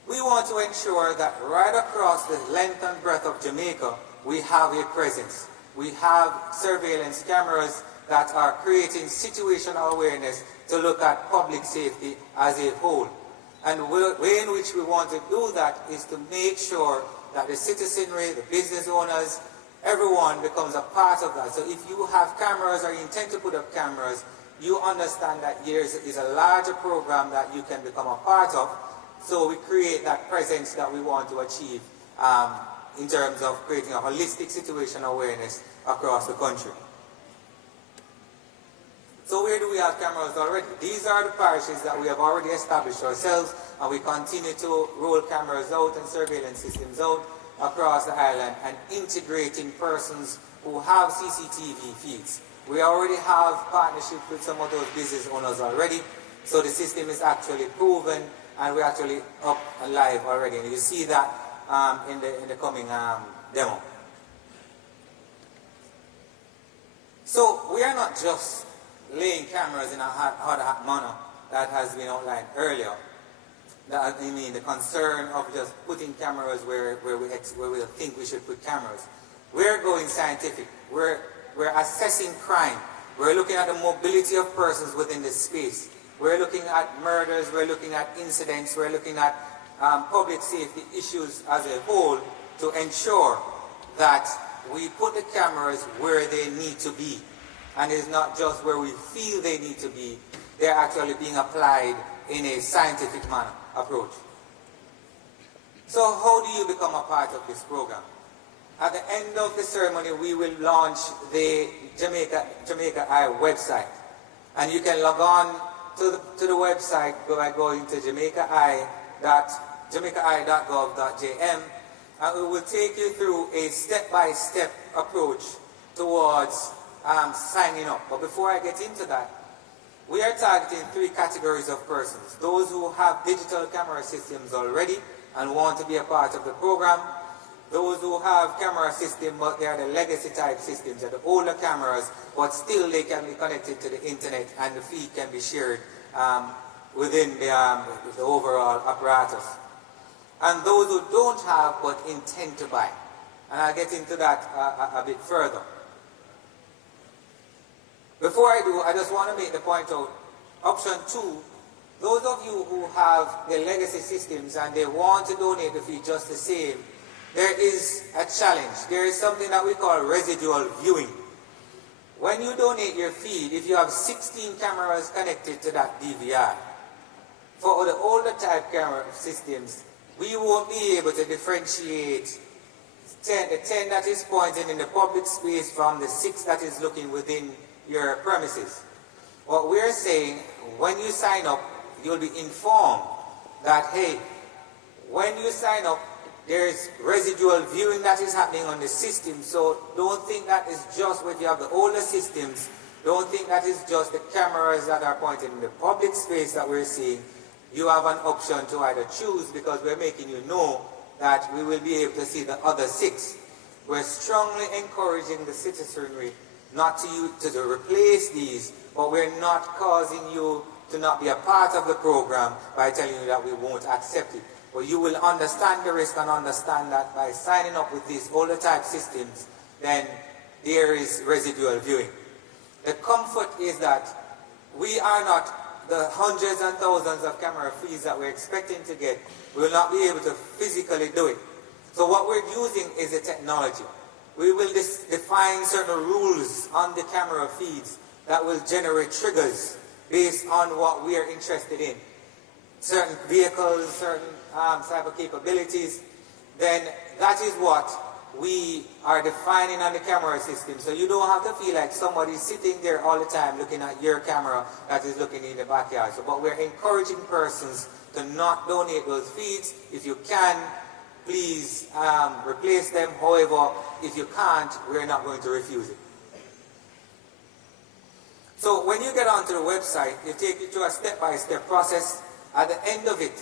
We want to ensure that right across the length and breadth of Jamaica, we have a presence. We have surveillance cameras that are creating situational awareness to look at public safety as a whole. And the way in which we want to do that is to make sure that the citizenry, the business owners, everyone becomes a part of that. So if you have cameras or you intend to put up cameras, you understand that there is a larger program that you can become a part of. So we create that presence that we want to achieve in terms of creating a holistic situational awareness across the country. So where do we have cameras already? These are the parishes that we have already established ourselves, and we continue to roll cameras out and surveillance systems out across the island and integrating persons who have CCTV feeds. We already have partnerships with some of those business owners already, so the system is actually proven and we're actually up and live already. And you see that in the coming demo. So we are not just laying cameras in a hot manner that has been outlined earlier. That, I mean, the concern of just putting cameras where we think we should put cameras. We're going scientific. We're assessing crime. We're looking at the mobility of persons within this space. We're looking at murders. We're looking at incidents. We're looking at public safety issues as a whole to ensure that we put the cameras where they need to be. And it's not just where we feel they need to be. They're actually being applied in a scientific manner approach. So how do you become a part of this program? At the end of the ceremony, we will launch the JamaicaEye website. And you can log on to the website by going to jamaicai.gov.jm, and it will take you through a step-by-step approach towards signing up. But before I get into that, we are targeting 3 categories of persons. Those who have digital camera systems already and want to be a part of the program. Those who have camera systems, but they are the legacy type systems, they're the older cameras, but still they can be connected to the internet and the feed can be shared within the overall apparatus. And those who don't have but intend to buy. And I'll get into that a bit further. Before I do, I just want to make the point out, option 2, those of you who have the legacy systems and they want to donate the fee just the same, there is a challenge. There is something that we call residual viewing. When you donate your feed, if you have 16 cameras connected to that DVR, for the older type camera systems, we won't be able to differentiate the 10 that is pointing in the public space from the 6 that is looking within your premises. What we're saying, when you sign up, you'll be informed that, hey, when you sign up, there's residual viewing that is happening on the system. So don't think that is just when you have the older systems. Don't think that is just the cameras that are pointing in the public space that we're seeing. You have an option to either choose, because we're making you know that we will be able to see the other 6. We're strongly encouraging the citizenry not to replace these, but we're not causing you to not be a part of the program by telling you that we won't accept it. But you will understand the risk and understand that by signing up with these older type systems, then there is residual viewing. The comfort is that we are not the hundreds and thousands of camera feeds that we're expecting to get. We will not be able to physically do it. So what we're using is a technology. We will define certain rules on the camera feeds that will generate triggers based on what we are interested in. Certain vehicles, certain cyber capabilities, then that is what we are defining on the camera system. So you don't have to feel like somebody's sitting there all the time looking at your camera that is looking in the backyard. So, but we're encouraging persons to not donate those feeds. If you can, please replace them. However, if you can't, we're not going to refuse it. So when you get onto the website, it takes you through a step-by-step process. At the end of it,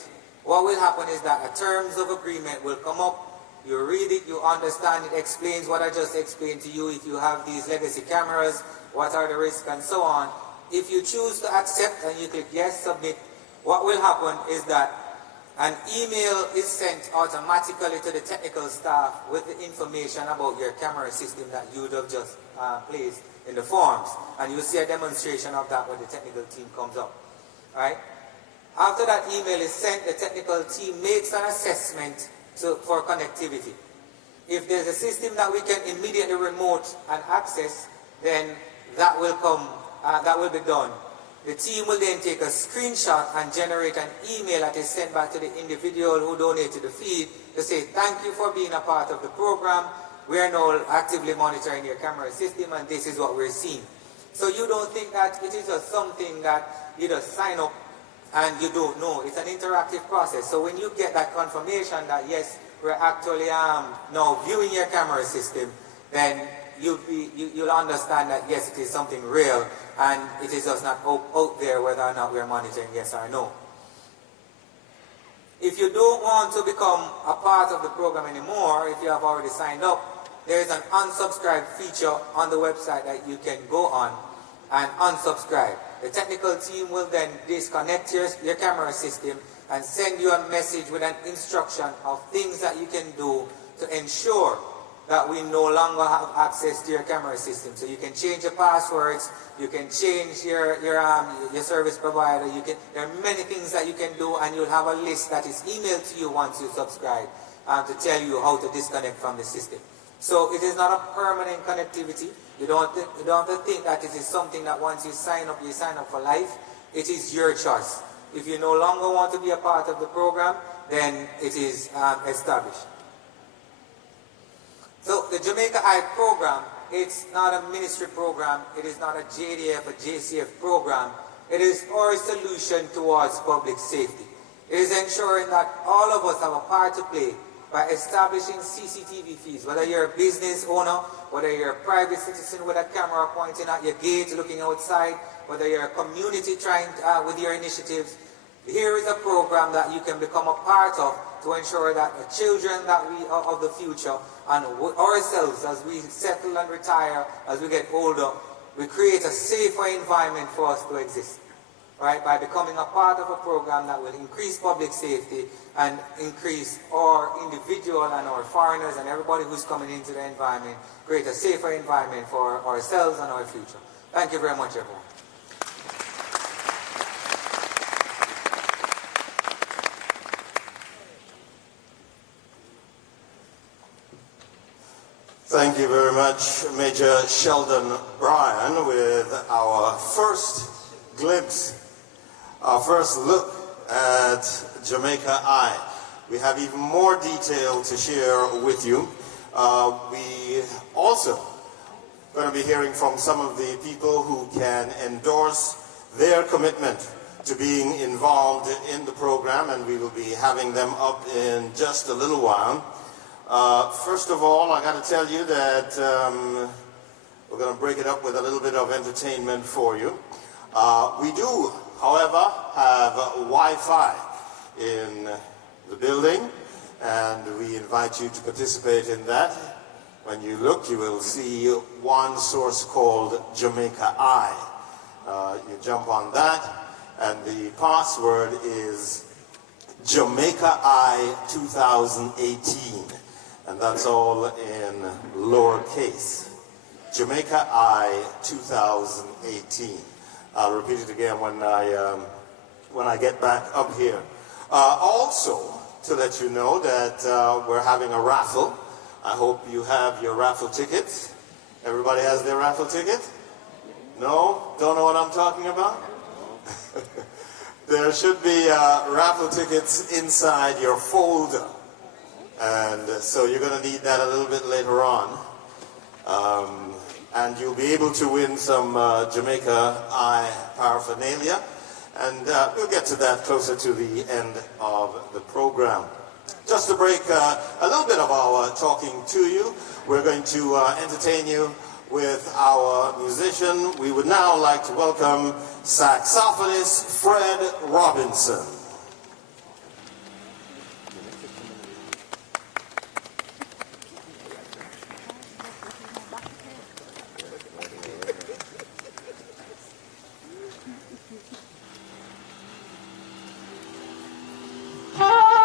what will happen is that a terms of agreement will come up. You read it, you understand it, explains what I just explained to you. If you have these legacy cameras, what are the risks and so on. If you choose to accept and you click yes, submit, what will happen is that an email is sent automatically to the technical staff with the information about your camera system that you would have just placed in the forms. And you'll see a demonstration of that when the technical team comes up. Right? After that email is sent, the technical team makes an assessment for connectivity. If there's a system that we can immediately remote and access, then that will come, that will be done. The team will then take a screenshot and generate an email that is sent back to the individual who donated the feed to say, thank you for being a part of the program. We are now actively monitoring your camera system and this is what we're seeing. So you don't think that it is just something that you just sign up and you don't know. It's an interactive process. So when you get that confirmation that yes, we're actually now viewing your camera system, then you'll understand that yes, it is something real and it is just not out there whether or not we're monitoring yes or no. If you don't want to become a part of the program anymore, if you have already signed up, there is an unsubscribe feature on the website that you can go on and unsubscribe. The technical team will then disconnect your camera system and send you a message with an instruction of things that you can do to ensure that we no longer have access to your camera system. So you can change your passwords, you can change your service provider, there are many things that you can do, and you'll have a list that is emailed to you once you subscribe to tell you how to disconnect from the system. So it is not a permanent connectivity. You don't have to think that it is something that once you sign up for life. It is your choice. If you no longer want to be a part of the program, then it is established. So the JamaicaEye program, it's not a ministry program. It is not a JDF or JCF program. It is our solution towards public safety. It is ensuring that all of us have a part to play by establishing CCTV feeds, whether you're a business owner, whether you're a private citizen with a camera pointing at your gate, looking outside, whether you're a community trying with your initiatives. Here is a program that you can become a part of to ensure that the children that we are of the future and ourselves as we settle and retire, as we get older, we create a safer environment for us to exist. Right, by becoming a part of a program that will increase public safety and increase our individual and our foreigners and everybody who's coming into the environment, create a safer environment for ourselves and our future. Thank you very much, everyone. Thank you very much, Major Sheldon Bryan, with our first glimpse, our first look at JamaicaEye. We have even more detail to share with you. We also going to be hearing from some of the people who can endorse their commitment to being involved in the program, and we will be having them up in just a little while. First of all, I got to tell you that we're going to break it up with a little bit of entertainment for you. We do, however, have Wi-Fi in the building, and we invite you to participate in that. When you look, you will see one source called JamaicaEye. You jump on that, and the password is JamaicaEye 2018, and that's all in lowercase. JamaicaEye 2018. I'll repeat it again when I get back up here. Also, to let you know that we're having a raffle. I hope you have your raffle tickets. Everybody has their raffle ticket? No? Don't know what I'm talking about? There should be raffle tickets inside your folder. And so you're going to need that a little bit later on. And you'll be able to win some JamaicaEye paraphernalia. And we'll get to that closer to the end of the program. Just to break a little bit of our talking to you, we're going to entertain you with our musician. We would now like to welcome saxophonist Fred Robinson. Thank you.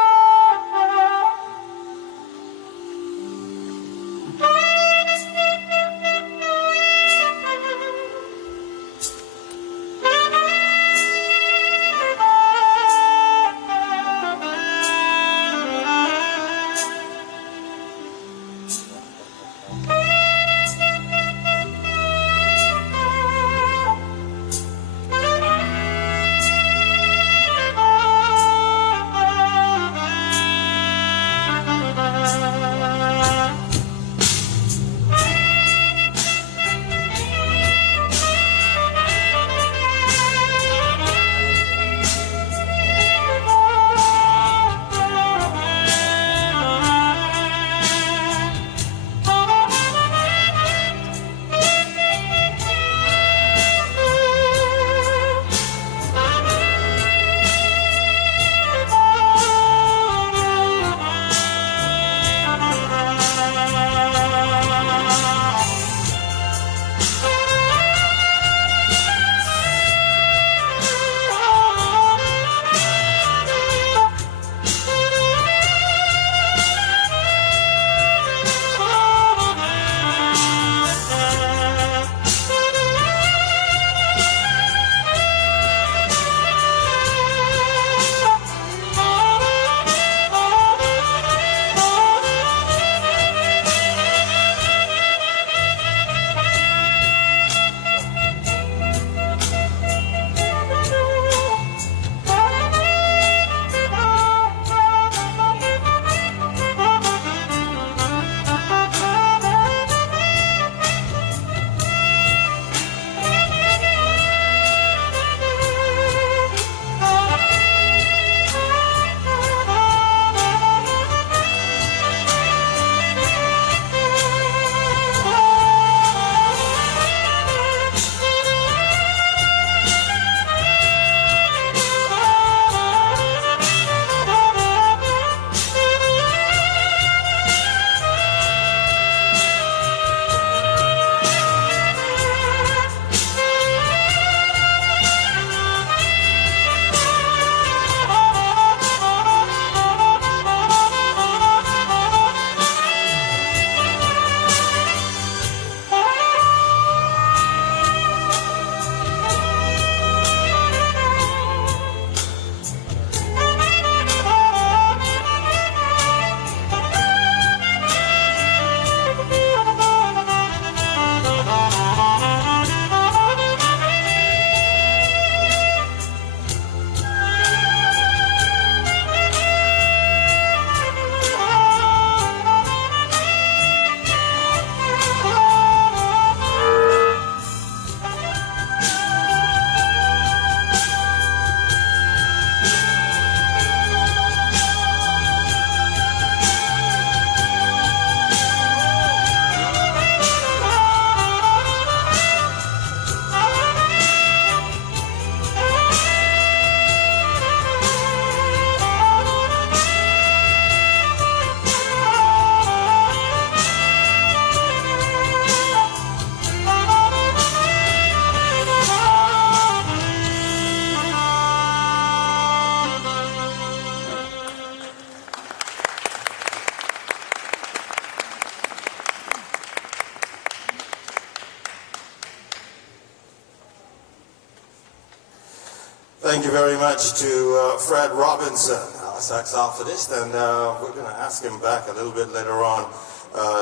Thank you very much to Fred Robinson, our saxophonist, and we're going to ask him back a little bit later on.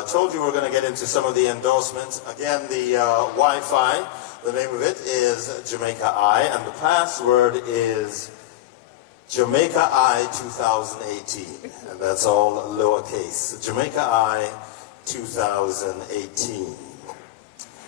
Told you we're going to get into some of the endorsements. Again, the Wi-Fi, the name of it is JamaicaEye, and the password is JamaicaEye 2018, and that's all lowercase. JamaicaEye 2018.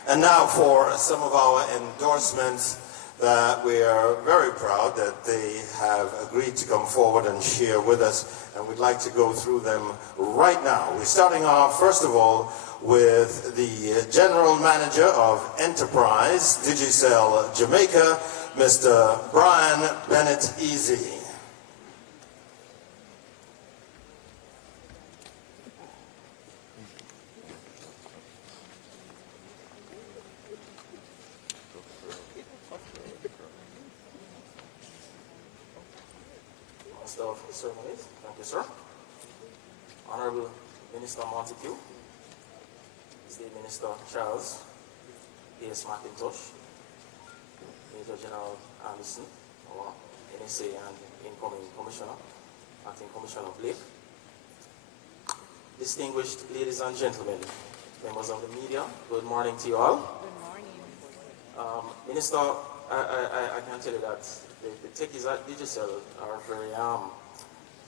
And now for some of our endorsements that we are very proud that they have agreed to come forward and share with us, and we'd like to go through them right now. We're starting off, first of all, with the General Manager of Enterprise, Digicel Jamaica, Mr. Brian Bennett Easy. Of ceremonies. Thank you, sir. Honorable Minister Montague, State Minister Charles A.S. McIntosh, Major General Anderson, our NSA and incoming Commissioner, Acting Commissioner Blake, distinguished ladies and gentlemen, members of the media, good morning to you all. Good morning. Minister, I can tell you that the techies at Digicel are very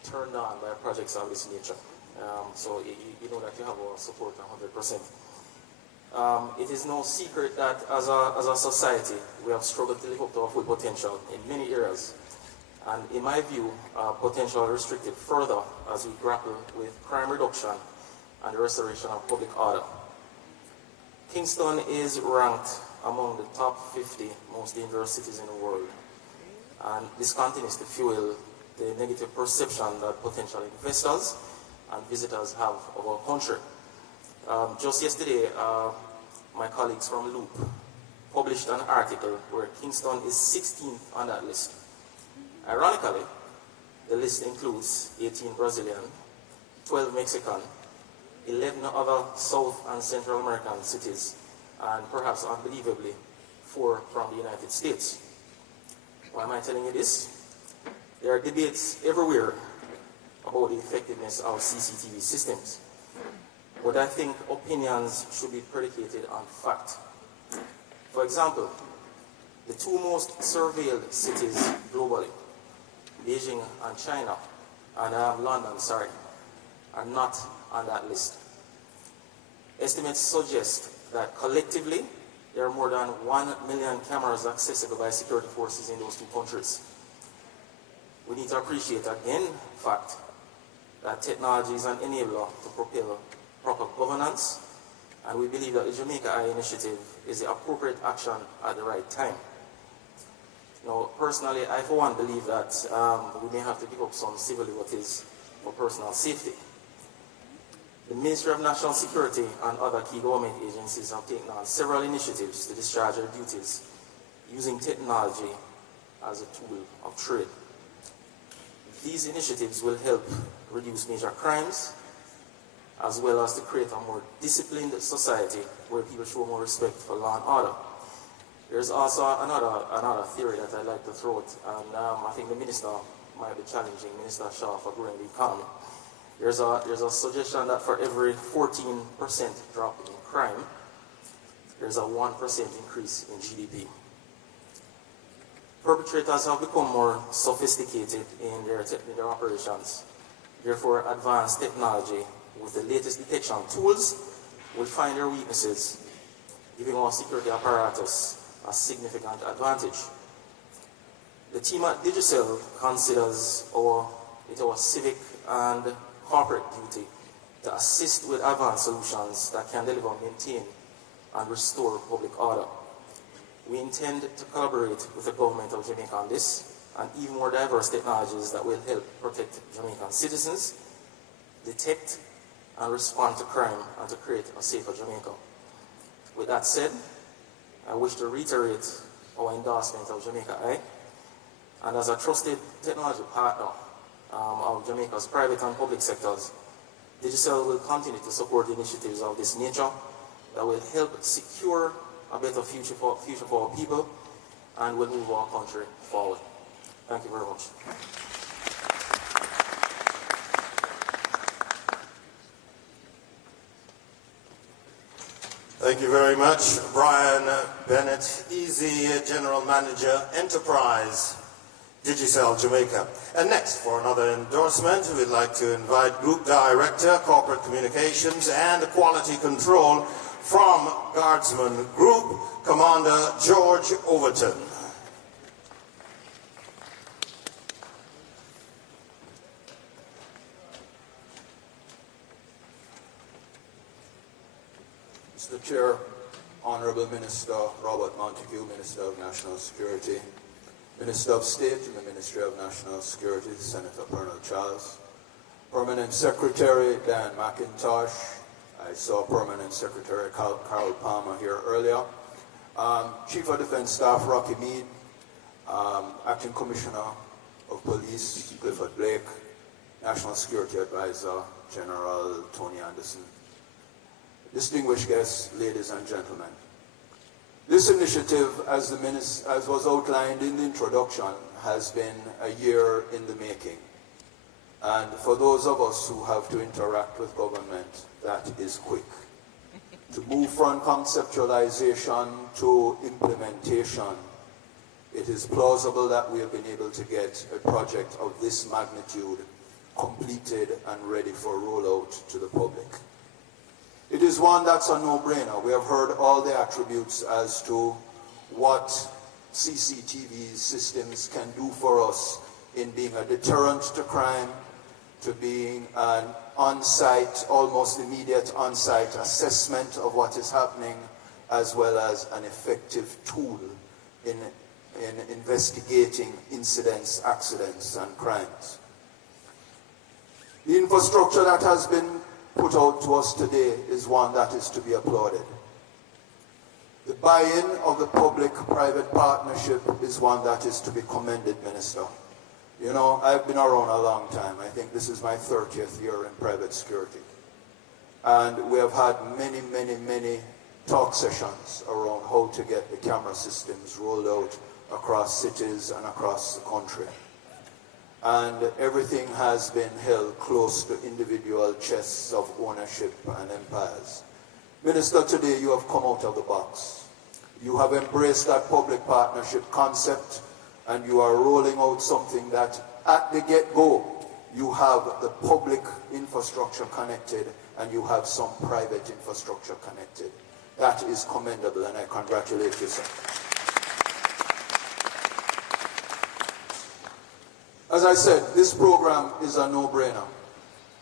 turned on by projects of this nature. So you know that you have our support 100%. It is no secret that as a society, we have struggled to live up to our full potential in many areas. And in my view, potential restricted further as we grapple with crime reduction and the restoration of public order. Kingston is ranked among the top 50 most dangerous cities in the world. And this continues to fuel the negative perception that potential investors and visitors have of our country. Just yesterday, my colleagues from Loop published an article where Kingston is 16th on that list. Ironically, the list includes 18 Brazilian, 12 Mexican, 11 other South and Central American cities, and perhaps unbelievably, 4 from the United States. Why am I telling you this? There are debates everywhere about the effectiveness of CCTV systems, but I think opinions should be predicated on fact. For example, the 2 most surveilled cities globally, Beijing and China, and London, are not on that list. Estimates suggest that collectively, there are more than 1 million cameras accessible by security forces in those 2 countries. We need to appreciate again the fact that technology is an enabler to propel proper governance, and we believe that the JamaicaEye initiative is the appropriate action at the right time. Now, personally, I for one believe that we may have to give up some civil liberties for personal safety. The Ministry of National Security and other key government agencies have taken on several initiatives to discharge their duties using technology as a tool of trade. These initiatives will help reduce major crimes, as well as to create a more disciplined society where people show more respect for law and order. There's also another theory that I'd like to throw out, and I think the minister might be challenging Minister Shaw for growing the economy. There's a suggestion that for every 14% drop in crime, there's a 1% increase in GDP. Perpetrators have become more sophisticated in their operations. Therefore, advanced technology with the latest detection tools will find their weaknesses, giving our security apparatus a significant advantage. The team at Digicel considers our civic and corporate duty to assist with advanced solutions that can deliver, maintain, and restore public order. We intend to collaborate with the government of Jamaica on this and even more diverse technologies that will help protect Jamaican citizens, detect and respond to crime, and to create a safer Jamaica. With that said, I wish to reiterate our endorsement of JamaicaEye, and as a trusted technology partner of Jamaica's private and public sectors, Digicel will continue to support initiatives of this nature that will help secure a better future for our people and will move our country forward. Thank you very much. Thank you very much, Brian Bennett, Easy General Manager, Enterprise, Digicel Jamaica. And next, for another endorsement, we'd like to invite Group Director, Corporate Communications and Quality Control from Guardsman Group, Commander George Overton. Mr. Chair, Honorable Minister Robert Montague, Minister of National Security, Minister of State in the Ministry of National Security, Senator Colonel Charles, Permanent Secretary Dan McIntosh, I saw Permanent Secretary Carol Palmer here earlier, Chief of Defense Staff Rocky Mead, Acting Commissioner of Police Clifford Blake, National Security Advisor General Tony Anderson, distinguished guests, ladies and gentlemen. This initiative, as was outlined in the introduction, has been a year in the making. And for those of us who have to interact with government, that is quick. To move from conceptualization to implementation, it is plausible that we have been able to get a project of this magnitude completed and ready for rollout to the public. It is one that's a no-brainer. We have heard all the attributes as to what CCTV systems can do for us in being a deterrent to crime, to being an on-site, almost immediate on-site assessment of what is happening, as well as an effective tool in investigating incidents, accidents, and crimes. The infrastructure that has been put out to us today is one that is to be applauded. The buy-in of the public-private partnership is one that is to be commended, Minister. You know, I've been around a long time. I think this is my 30th year in private security. And we have had many, many, many talk sessions around how to get the camera systems rolled out across cities and across the country. And everything has been held close to individual chests of ownership and empires. Minister, today you have come out of the box. You have embraced that public partnership concept, and you are rolling out something that at the get-go, you have the public infrastructure connected and you have some private infrastructure connected. That is commendable, and I congratulate you, sir. As I said, this program is a no-brainer.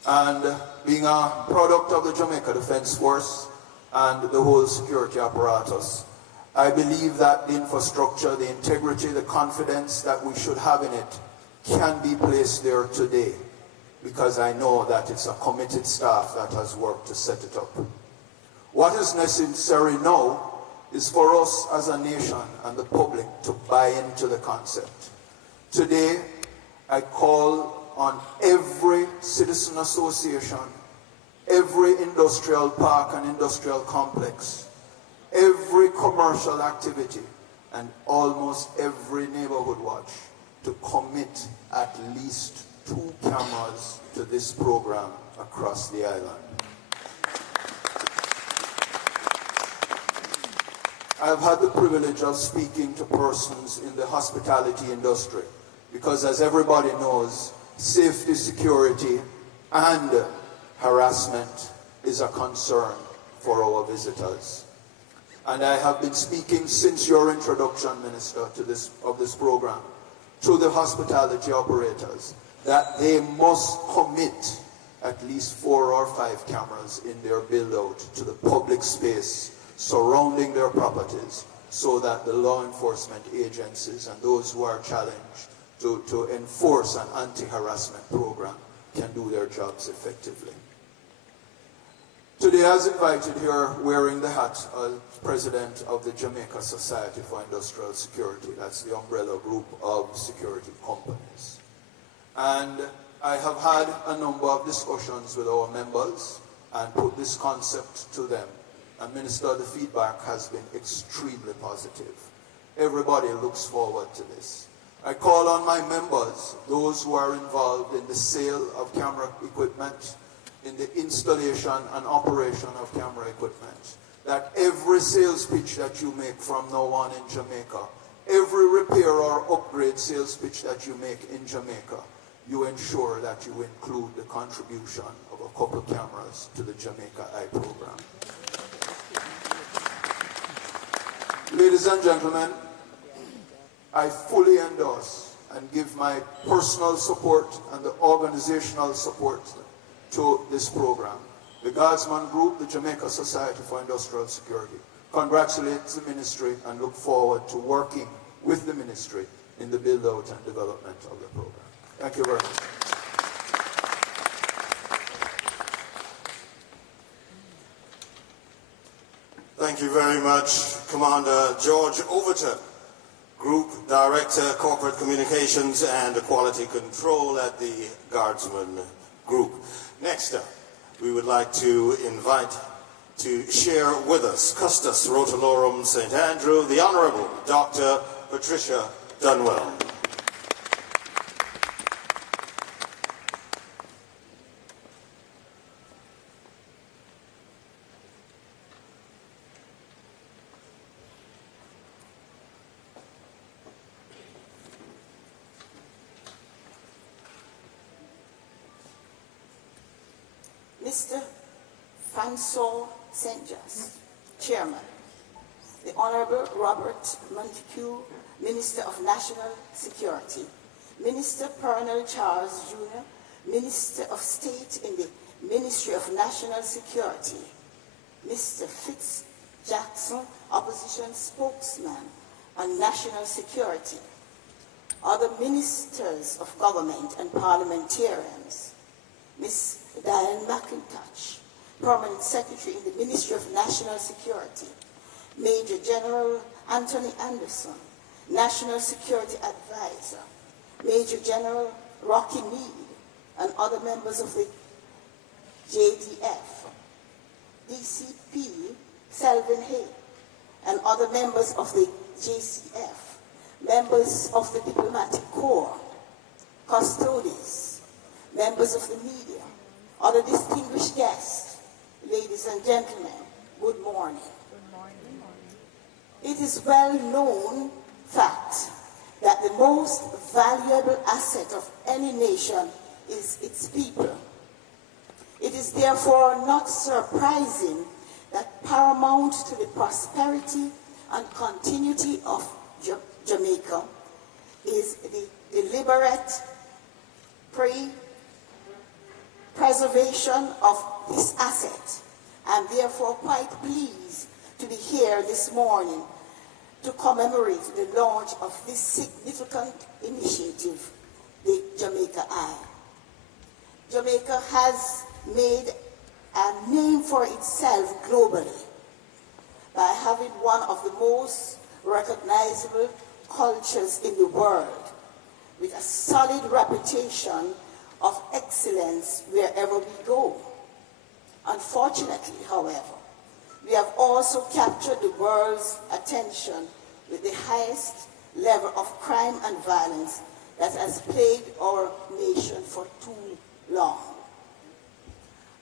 And being a product of the Jamaica Defense Force and the whole security apparatus, I believe that the infrastructure, the integrity, the confidence that we should have in it can be placed there today, because I know that it's a committed staff that has worked to set it up. What is necessary now is for us as a nation and the public to buy into the concept. Today, I call on every citizen association, every industrial park and industrial complex, every commercial activity, and almost every neighborhood watch to commit at least 2 cameras to this program across the island. I've had the privilege of speaking to persons in the hospitality industry, because as everybody knows, safety, security, and harassment is a concern for our visitors. And I have been speaking since your introduction, Minister, to this program, to the hospitality operators, that they must commit at least 4 or 5 cameras in their build-out to the public space surrounding their properties, so that the law enforcement agencies and those who are challenged to enforce an anti-harassment program can do their jobs effectively. Today I was invited here wearing the hat of President of the Jamaica Society for Industrial Security. That's the umbrella group of security companies. And I have had a number of discussions with our members and put this concept to them. And Minister, the feedback has been extremely positive. Everybody looks forward to this. I call on my members, those who are involved in the sale of camera equipment, in the installation and operation of camera equipment, that every sales pitch that you make from now on in Jamaica, every repair or upgrade sales pitch that you make in Jamaica, you ensure that you include the contribution of a couple cameras to the JamaicaEye program. Ladies and gentlemen, I fully endorse and give my personal support and the organizational support to this program. The Guardsman Group, the Jamaica Society for Industrial Security, congratulates the ministry and look forward to working with the ministry in the build-out and development of the program. Thank you very much. Thank you very much, Commander George Overton, Group Director, Corporate Communications and Quality Control at the Guardsman Group. Next up, we would like to invite to share with us Custos Rotalorum St. Andrew, the Honourable Dr. Patricia Dunwell. Mr. Francois St. Just, Chairman, the Honorable Robert Montague, Minister of National Security, Minister Pernell Charles Jr., Minister of State in the Ministry of National Security, Mr. Fitz Jackson, Opposition Spokesman on National Security, other Ministers of Government and Parliamentarians, Ms. Diane McIntosh, Permanent Secretary in the Ministry of National Security, Major General Anthony Anderson, National Security Advisor, Major General Rocky Mead, and other members of the JDF, DCP Selvin Hay, and other members of the JCF, members of the Diplomatic Corps, custodians, members of the media, other distinguished guests, ladies and gentlemen, good morning. Good morning. It is well known fact that the most valuable asset of any nation is its people. It is therefore not surprising that paramount to the prosperity and continuity of Jamaica is the deliberate preservation of this asset. I'm therefore quite pleased to be here this morning to commemorate the launch of this significant initiative, the JamaicaEye. Jamaica has made a name for itself globally by having one of the most recognizable cultures in the world, with a solid reputation of excellence wherever we go. Unfortunately, however, we have also captured the world's attention with the highest level of crime and violence that has plagued our nation for too long.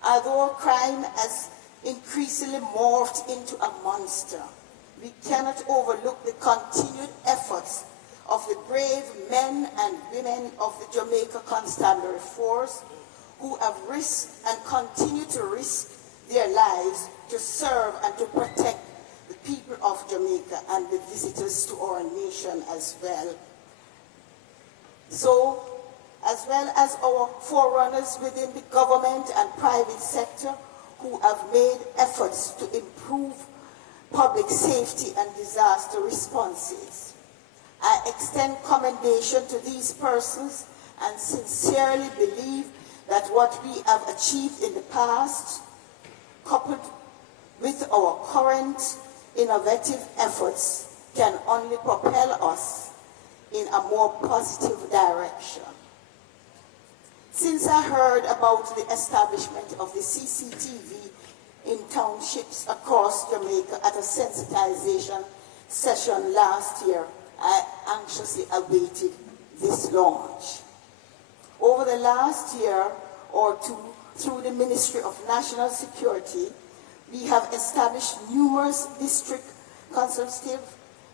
Although crime has increasingly morphed into a monster, we cannot overlook the continued efforts of the brave men and women of the Jamaica Constabulary Force who have risked and continue to risk their lives to serve and to protect the people of Jamaica and the visitors to our nation as well. So, as well as our forerunners within the government and private sector who have made efforts to improve public safety and disaster responses. I extend commendation to these persons and sincerely believe that what we have achieved in the past, coupled with our current innovative efforts, can only propel us in a more positive direction. Since I heard about the establishment of the CCTV in townships across Jamaica at a sensitization session last year, I anxiously awaited this launch. Over the last year or two, through the Ministry of National Security, we have established numerous district consultative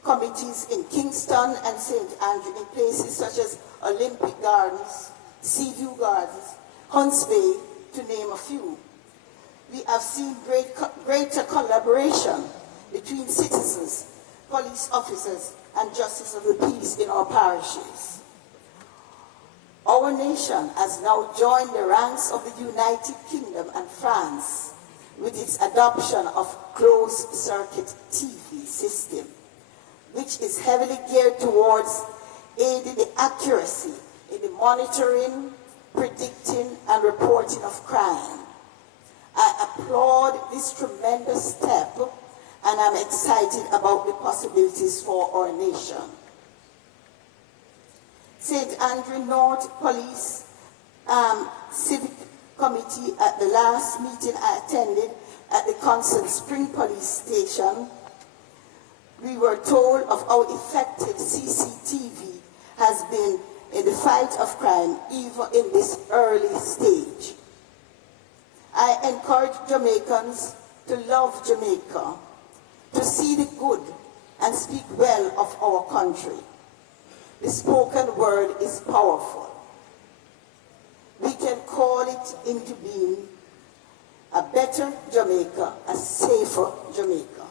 committees in Kingston and St. Andrew in places such as Olympic Gardens, Seaview Gardens, Hunts Bay, to name a few. We have seen greater collaboration between citizens, police officers, and justice of the peace in our parishes. Our nation has now joined the ranks of the United Kingdom and France with its adoption of closed-circuit TV system, which is heavily geared towards aiding the accuracy in the monitoring, predicting, and reporting of crime. I applaud this tremendous step, and I'm excited about the possibilities for our nation. St. Andrew North Police Civic Committee, at the last meeting I attended at the Constant Spring Police Station, we were told of how effective CCTV has been in the fight of crime, even in this early stage. I encourage Jamaicans to love Jamaica, to see the good and speak well of our country. The spoken word is powerful. We can call it into being a better Jamaica, a safer Jamaica.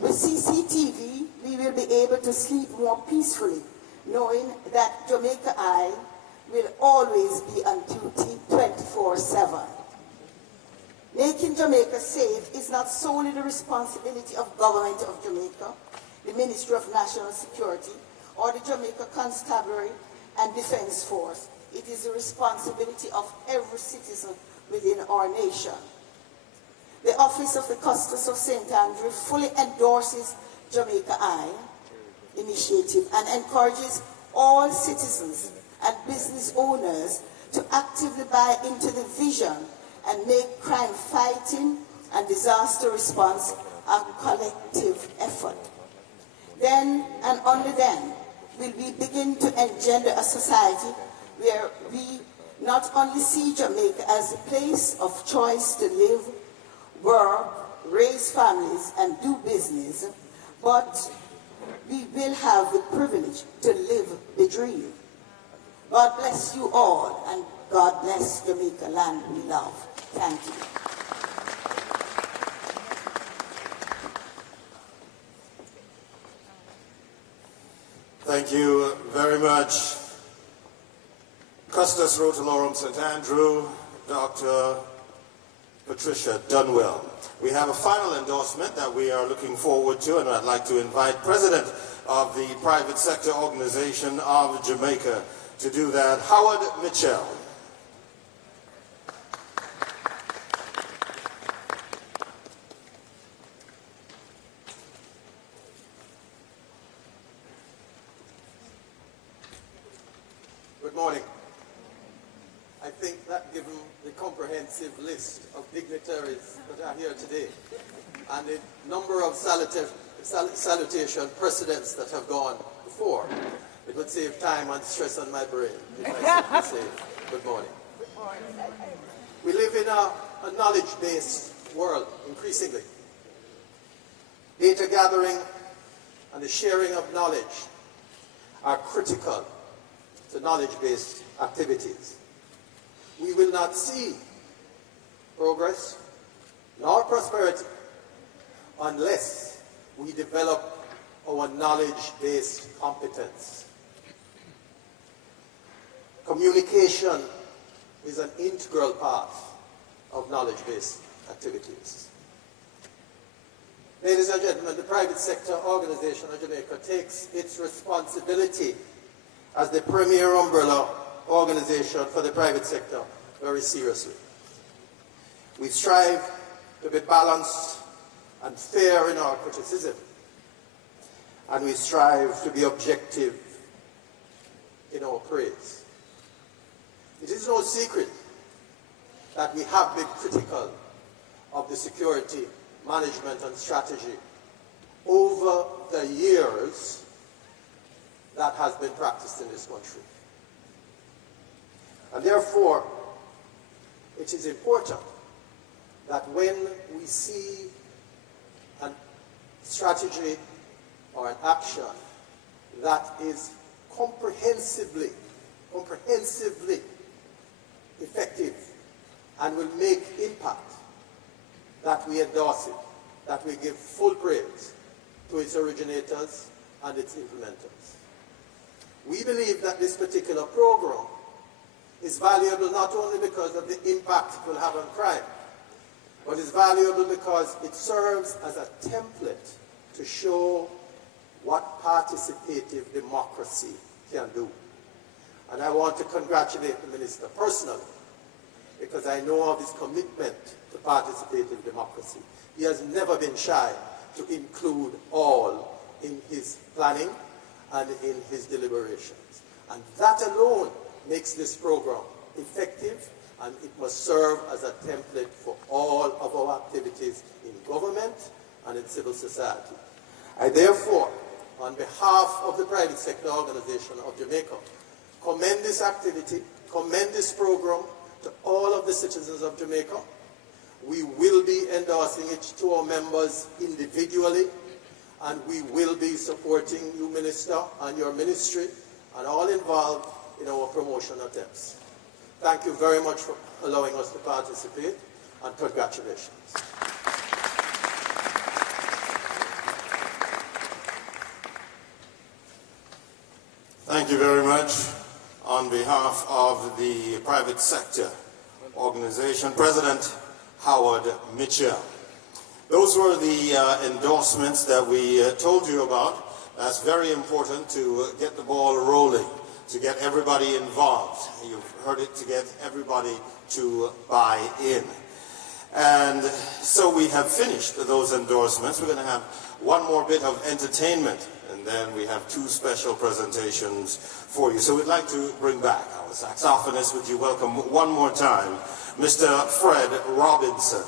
With CCTV, we will be able to sleep more peacefully, knowing that JamaicaEye will always be on duty 24/7. Making Jamaica safe is not solely the responsibility of Government of Jamaica, the Ministry of National Security, or the Jamaica Constabulary and Defense Force. It is the responsibility of every citizen within our nation. The Office of the Custos of St. Andrew fully endorses JamaicaEye initiative and encourages all citizens and business owners to actively buy into the vision and make crime fighting and disaster response a collective effort. Then and only then will we begin to engender a society where we not only see Jamaica as a place of choice to live, work, raise families, and do business, but we will have the privilege to live the dream. God bless you all, and God bless Jamaica, land we love. Thank you. Thank you very much. Custos Rotalorum St. Andrew, Dr. Patricia Dunwell. We have a final endorsement that we are looking forward to, and I'd like to invite President of the Private Sector Organization of Jamaica to do that, Howard Mitchell. Good morning. I think that given the comprehensive list of dignitaries that are here today and the number of salutation precedents that have gone before, it would save time and stress on my brain if I simply say good morning. We live in a knowledge-based world increasingly. Data gathering and the sharing of knowledge are critical to knowledge-based activities. We will not see progress nor prosperity unless we develop our knowledge-based competence. Communication is an integral part of knowledge-based activities. Ladies and gentlemen, the Private Sector Organization of Jamaica takes its responsibility as the premier umbrella organization for the private sector very seriously. We strive to be balanced and fair in our criticism, and we strive to be objective in our praise. It is no secret that we have been critical of the security management and strategy over the years that has been practiced in this country. And therefore, it is important that when we see a strategy or an action that is comprehensively effective and will make impact, that we endorse it, that we give full praise to its originators and its implementers. We believe that this particular program is valuable not only because of the impact it will have on crime, but it's valuable because it serves as a template to show what participative democracy can do. And I want to congratulate the Minister personally, because I know of his commitment to participative democracy. He has never been shy to include all in his planning and in his deliberations. And that alone makes this program effective, and it must serve as a template for all of our activities in government and in civil society. I therefore, on behalf of the private sector organization of Jamaica, commend this activity, commend this program to all of the citizens of Jamaica. We will be endorsing it to our members individually, and we will be supporting you, Minister, and your ministry, and all involved in our promotion attempts. Thank you very much for allowing us to participate, and congratulations. Thank you very much. On behalf of the private sector organization, President Howard Mitchell. Those were the endorsements that we told you about. That's very important to get the ball rolling, to get everybody involved. You've heard it, to get everybody to buy in. And so we have finished those endorsements. We're going to have one more bit of entertainment, and then we have two special presentations for you. So we'd like to bring back our saxophonist. Would you welcome one more time Mr. Fred Robinson.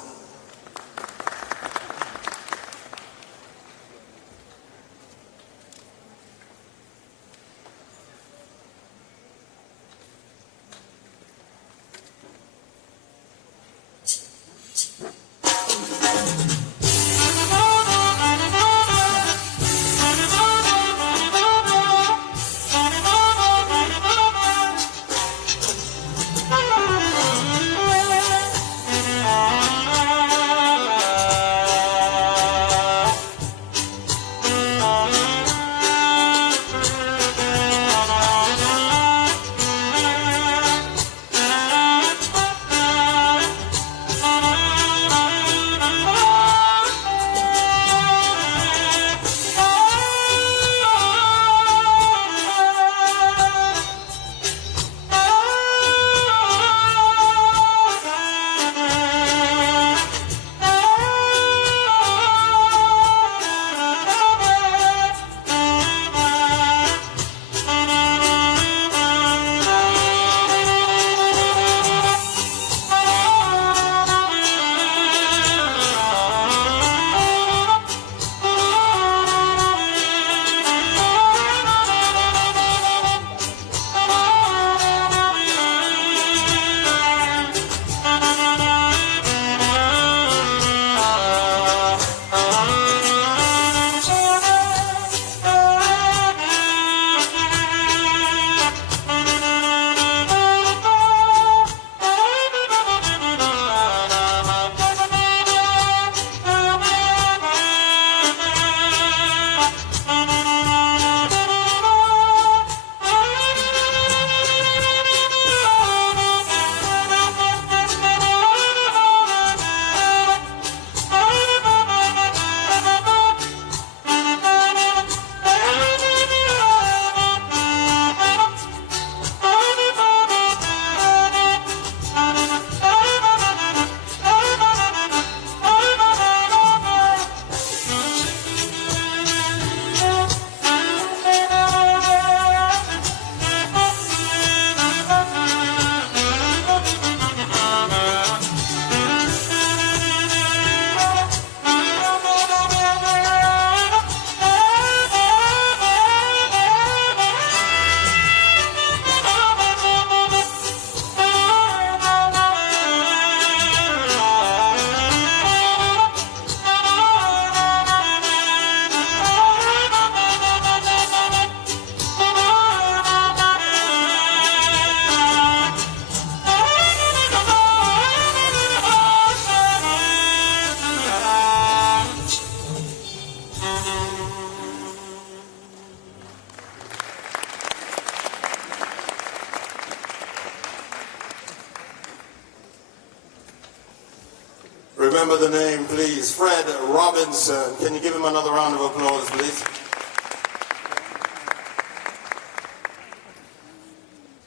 Remember the name, please. Fred Robinson. Can you give him another round of applause, please?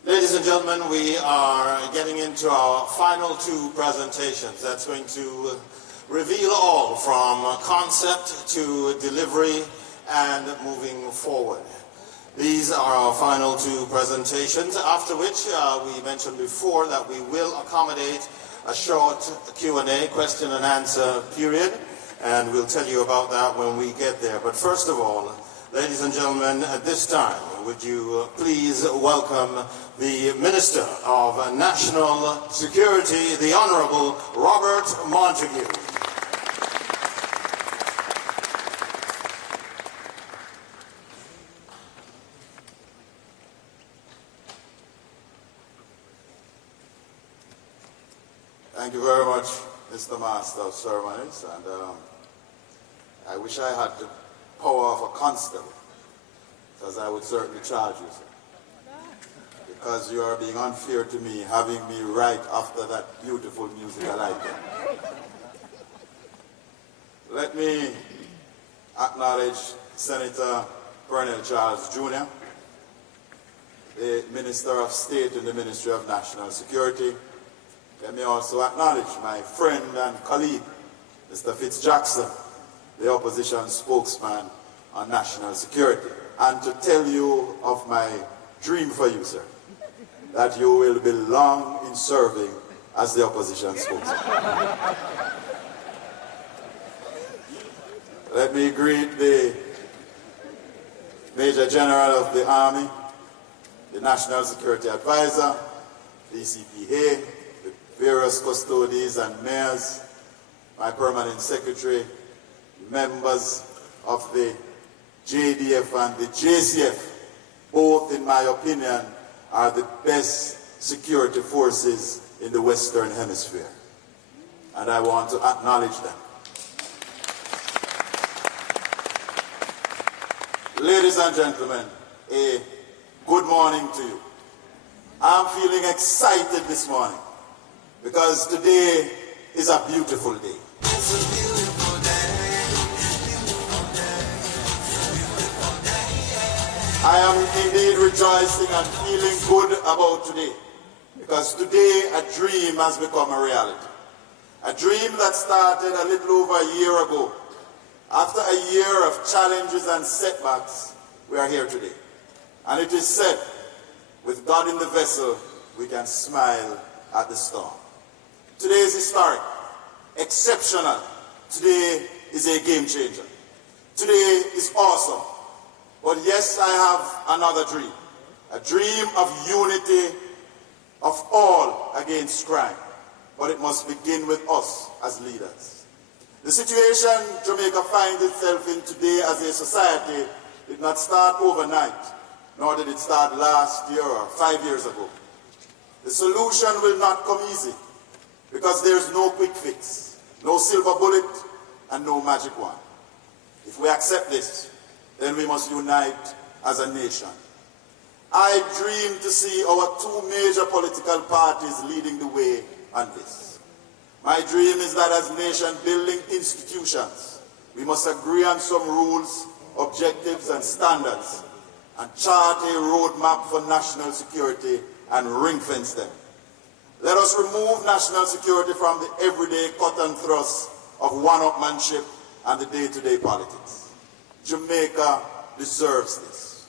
Ladies and gentlemen, we are getting into our final two presentations. That's going to reveal all from concept to delivery and moving forward. These are our final two presentations, after which we mentioned before that we will accommodate a short Q&A, question and answer period, and we'll tell you about that when we get there. But first of all, ladies and gentlemen, at this time, would you please welcome the Minister of National Security, the Honorable Robert Montague. Thank you very much, Mr. Master of Ceremonies, and I wish I had the power of a constable, because I would certainly charge you, sir. Because you are being unfair to me, having me right after that beautiful music I like it. Let me acknowledge Senator Pernell Charles Jr., the Minister of State in the Ministry of National Security. Let me also acknowledge my friend and colleague, Mr. Fitz Jackson, the opposition spokesman on national security, and to tell you of my dream for you, sir, that you will be long in serving as the opposition spokesman. Let me greet the Major General of the Army, the National Security Advisor, DCPA, various custodies and mayors, my permanent secretary, members of the JDF and the JCF, both, in my opinion, are the best security forces in the Western Hemisphere. And I want to acknowledge them. Ladies and gentlemen, a good morning to you. I'm feeling excited this morning, because today is a beautiful day. It's a beautiful day. I am indeed rejoicing and feeling good about today, because today a dream has become a reality. A dream that started a little over a year ago. After a year of challenges and setbacks, we are here today. And it is said, with God in the vessel, we can smile at the storm. Today is historic, exceptional. Today is a game changer. Today is awesome. But yes, I have another dream. A dream of unity of all against crime. But it must begin with us as leaders. The situation Jamaica finds itself in today as a society did not start overnight, nor did it start last year or 5 years ago. The solution will not come easy, because there is no quick fix, no silver bullet, and no magic wand. If we accept this, then we must unite as a nation. I dream to see our two major political parties leading the way on this. My dream is that as nation-building institutions, we must agree on some rules, objectives, and standards, and chart a roadmap for national security and ring-fence them. Let us remove national security from the everyday cut and thrust of one-upmanship and the day-to-day politics. Jamaica deserves this.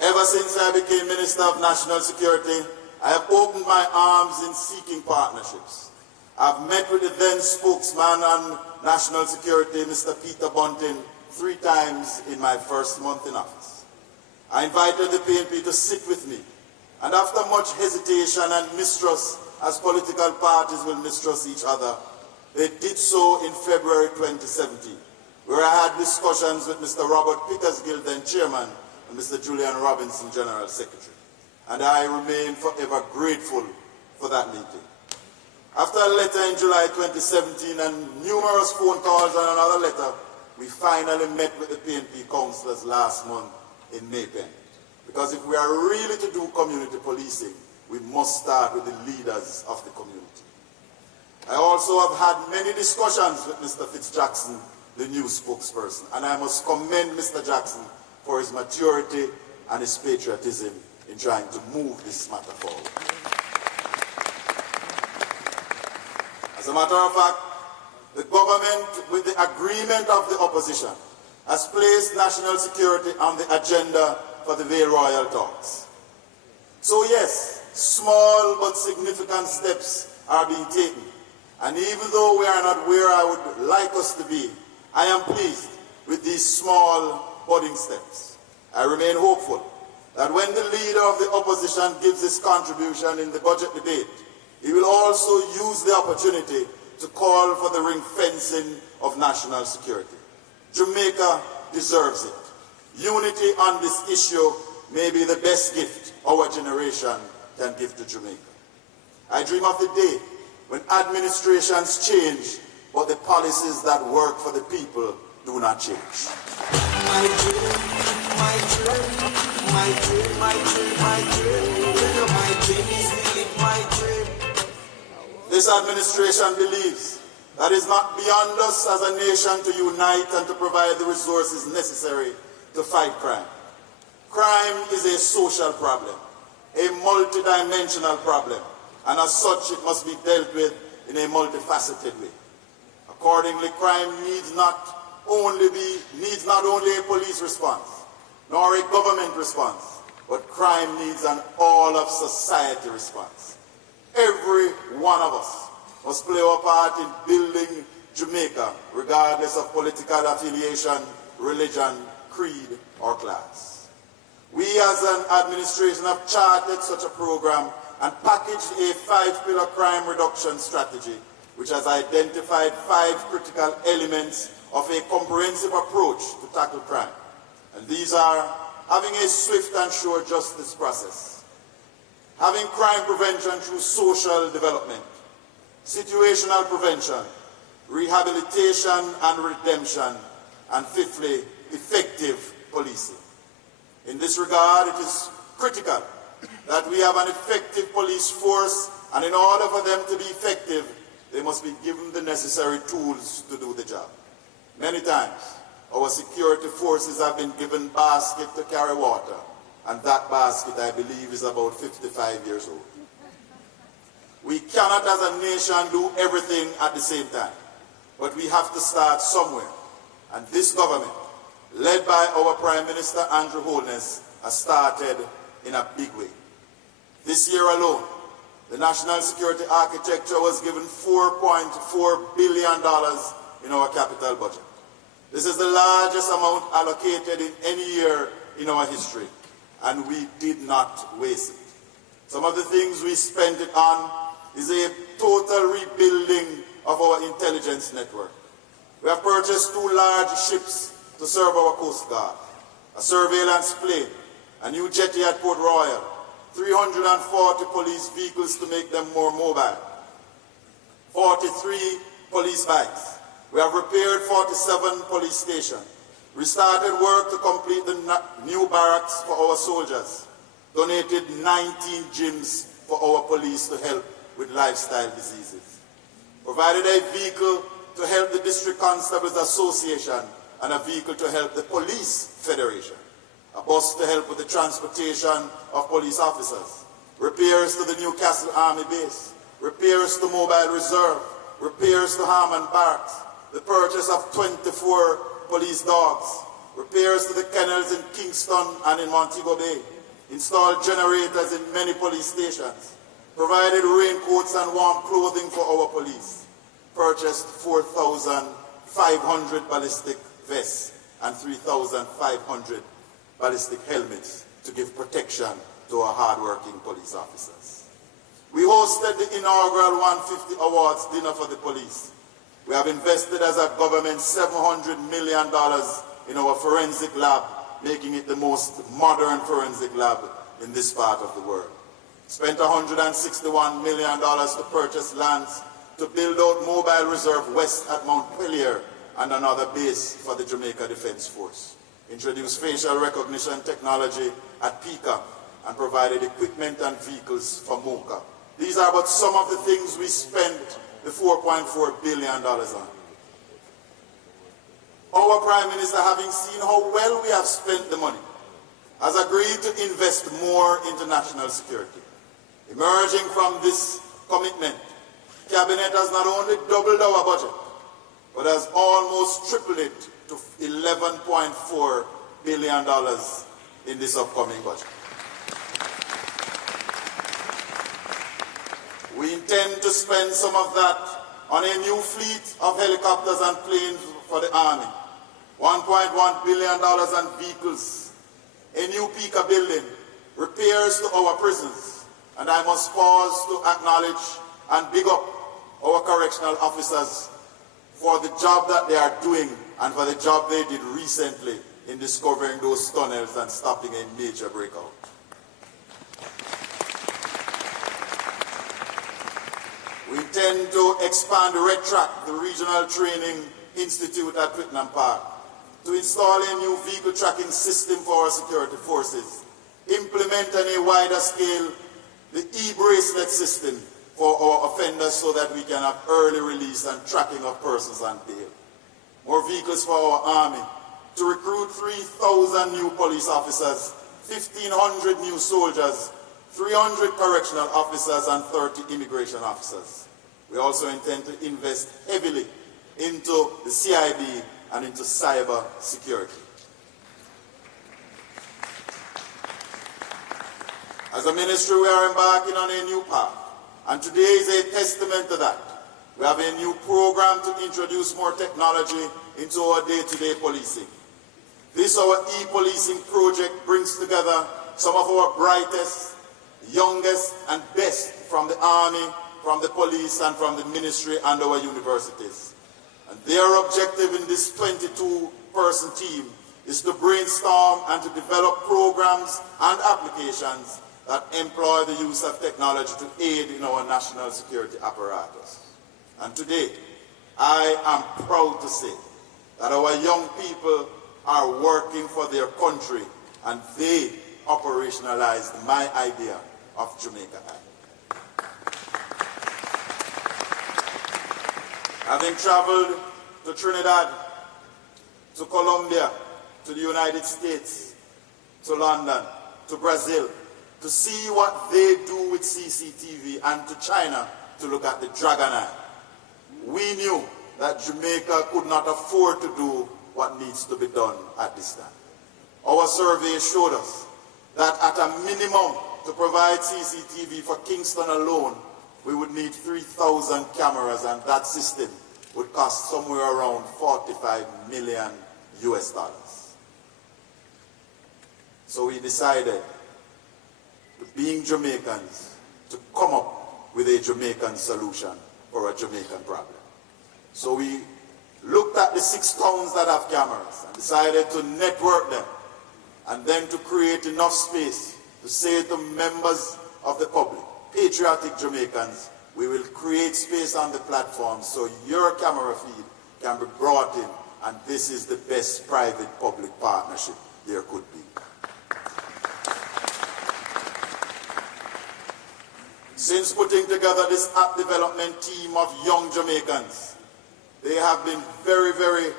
Ever since I became Minister of National Security, I have opened my arms in seeking partnerships. I've met with the then spokesman on national security, Mr. Peter Bunting, 3 times in my first month in office. I invited the PNP to sit with me, and after much hesitation and mistrust, as political parties will mistrust each other, they did so in February 2017, where I had discussions with Mr. Robert Pickersgill, then chairman, and Mr. Julian Robinson, general secretary. And I remain forever grateful for that meeting. After a letter in July 2017 and numerous phone calls and another letter, we finally met with the PNP councillors last month in Maypen. Because if we are really to do community policing, we must start with the leaders of the community. I also have had many discussions with Mr. Fitzjackson, the new spokesperson, and I must commend Mr. Jackson for his maturity and his patriotism in trying to move this matter forward. As a matter of fact, the government, with the agreement of the opposition, has placed national security on the agenda for the Vale Royal talks. So yes, small but significant steps are being taken. And even though we are not where I would like us to be, I am pleased with these small budding steps. I remain hopeful that when the leader of the opposition gives his contribution in the budget debate, he will also use the opportunity to call for the ring fencing of national security. Jamaica deserves it. Unity on this issue may be the best gift our generation can give to Jamaica. I dream of the day when administrations change, but the policies that work for the people do not change. My dream, my dream, my dream, my dream, my dream. My dream is living my dream. This administration believes that it's not beyond us as a nation to unite and to provide the resources necessary to fight crime. Crime is a social problem, a multidimensional problem, and as such it must be dealt with in a multifaceted way. Accordingly, crime needs not only a police response, nor a government response, but crime needs an all of society response. Every one of us must play our part in building Jamaica, regardless of political affiliation, religion, creed, or class. We as an administration have charted such a program and packaged a 5-pillar crime reduction strategy, which has identified 5 critical elements of a comprehensive approach to tackle crime. And these are having a swift and sure justice process, having crime prevention through social development, situational prevention, rehabilitation and redemption, and fifthly, effective policing. In this regard, it is critical that we have an effective police force, and in order for them to be effective, they must be given the necessary tools to do the job. Many times, our security forces have been given basket to carry water, and that basket, I believe, is about 55 years old. We cannot as a nation do everything at the same time, but we have to start somewhere. And this government, led by our Prime Minister Andrew Holness, has started in a big way. This year alone, the national security architecture was given $4.4 billion in our capital budget. This is the largest amount allocated in any year in our history, and we did not waste it. Some of the things we spent it on is a total rebuilding of our intelligence network. We have purchased 2 large ships to serve our Coast Guard, a surveillance plane, a new jetty at Port Royal, 340 police vehicles to make them more mobile, 43 police bikes. We have repaired 47 police stations. We started work to complete the new barracks for our soldiers, donated 19 gyms for our police to help with lifestyle diseases, provided a vehicle to help the District Constables Association and a vehicle to help the Police Federation, a bus to help with the transportation of police officers, repairs to the Newcastle Army Base, repairs to Mobile Reserve, repairs to Harman Barracks, the purchase of 24 police dogs, repairs to the kennels in Kingston and in Montego Bay, installed generators in many police stations, provided raincoats and warm clothing for our police, purchased 4,500 ballistic vests and 3,500 ballistic helmets to give protection to our hard-working police officers. We hosted the inaugural 150 Awards dinner for the police. We have invested as a government $700 million in our forensic lab, making it the most modern forensic lab in this part of the world. Spent $161 million to purchase lands to build out Mobile Reserve West at Montpelier and another base for the Jamaica Defense Force. Introduced facial recognition technology at PICA and provided equipment and vehicles for MOCA. These are but some of the things we spent the $4.4 billion on. Our Prime Minister, having seen how well we have spent the money, has agreed to invest more into national security. Emerging from this commitment, Cabinet has not only doubled our budget, but has almost tripled it to $11.4 billion in this upcoming budget. We intend to spend some of that on a new fleet of helicopters and planes for the Army, $1.1 billion on vehicles, a new PICA building, repairs to our prisons, and I must pause to acknowledge and big up our correctional officers for the job that they are doing and for the job they did recently in discovering those tunnels and stopping a major breakout. We intend to expand RedTrack, the regional training institute at Twickenham Park, to install a new vehicle tracking system for our security forces, implement on a wider scale the e-bracelet system for our offenders so that we can have early release and tracking of persons on bail. More vehicles for our Army, to recruit 3,000 new police officers, 1,500 new soldiers, 300 correctional officers and 30 immigration officers. We also intend to invest heavily into the CIB and into cyber security. As a ministry, we are embarking on a new path, and today is a testament to that. We have a new program to introduce more technology into our day-to-day policing. This, our e-policing project, brings together some of our brightest, youngest, and best from the Army, from the police, and from the ministry and our universities. And their objective in this 22-person team is to brainstorm and to develop programs and applications that employ the use of technology to aid in our national security apparatus. And today, I am proud to say that our young people are working for their country, and they operationalized my idea of JamaicaEye. Having traveled to Trinidad, to Colombia, to the United States, to London, to Brazil, to see what they do with CCTV, and to China to look at the Dragon Eye, we knew that Jamaica could not afford to do what needs to be done at this time. Our survey showed us that at a minimum, to provide CCTV for Kingston alone, we would need 3,000 cameras, and that system would cost somewhere around $45 million US. So we decided, being Jamaicans, to come up with a Jamaican solution for a Jamaican problem. So we looked at the 6 towns that have cameras and decided to network them, and then to create enough space to say to members of the public, patriotic Jamaicans, we will create space on the platform so your camera feed can be brought in, and this is the best private-public partnership there could be. Since putting together this app development team of young Jamaicans, they have been very, very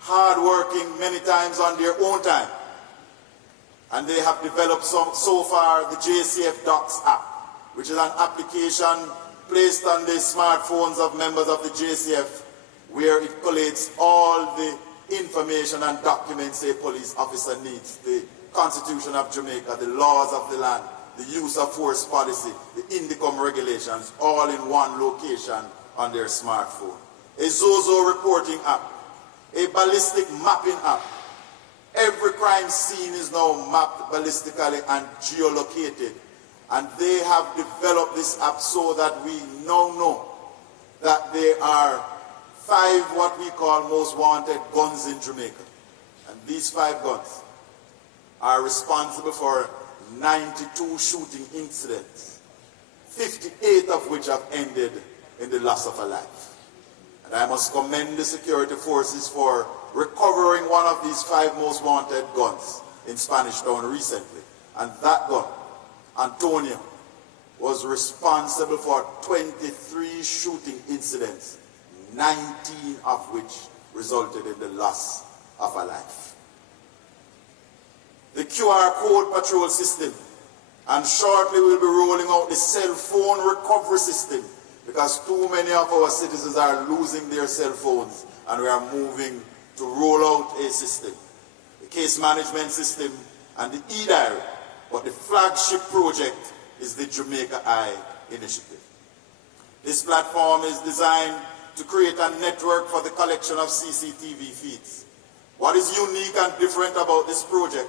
hard-working, many times on their own time. And they have developed so far the JCF Docs app, which is an application placed on the smartphones of members of the JCF, where it collates all the information and documents a police officer needs: the Constitution of Jamaica, the laws of the land, the use of force policy, the INDICOM regulations, all in one location on their smartphone. A Zozo reporting app, a ballistic mapping app. Every crime scene is now mapped ballistically and geolocated. And they have developed this app so that we now know that there are 5 what we call most wanted guns in Jamaica. And these 5 guns are responsible for 92 shooting incidents, 58 of which have ended in the loss of a life. And I must commend the security forces for recovering one of these 5 most wanted guns in Spanish Town recently. And that gun, Antonio, was responsible for 23 shooting incidents, 19 of which resulted in the loss of a life. The QR code patrol system, and shortly we'll be rolling out the cell phone recovery system, because too many of our citizens are losing their cell phones, and we are moving to roll out a system, the case management system and the e-diary. But the flagship project is the JamaicaEye initiative. This platform is designed to create a network for the collection of CCTV feeds. What is unique and different about this project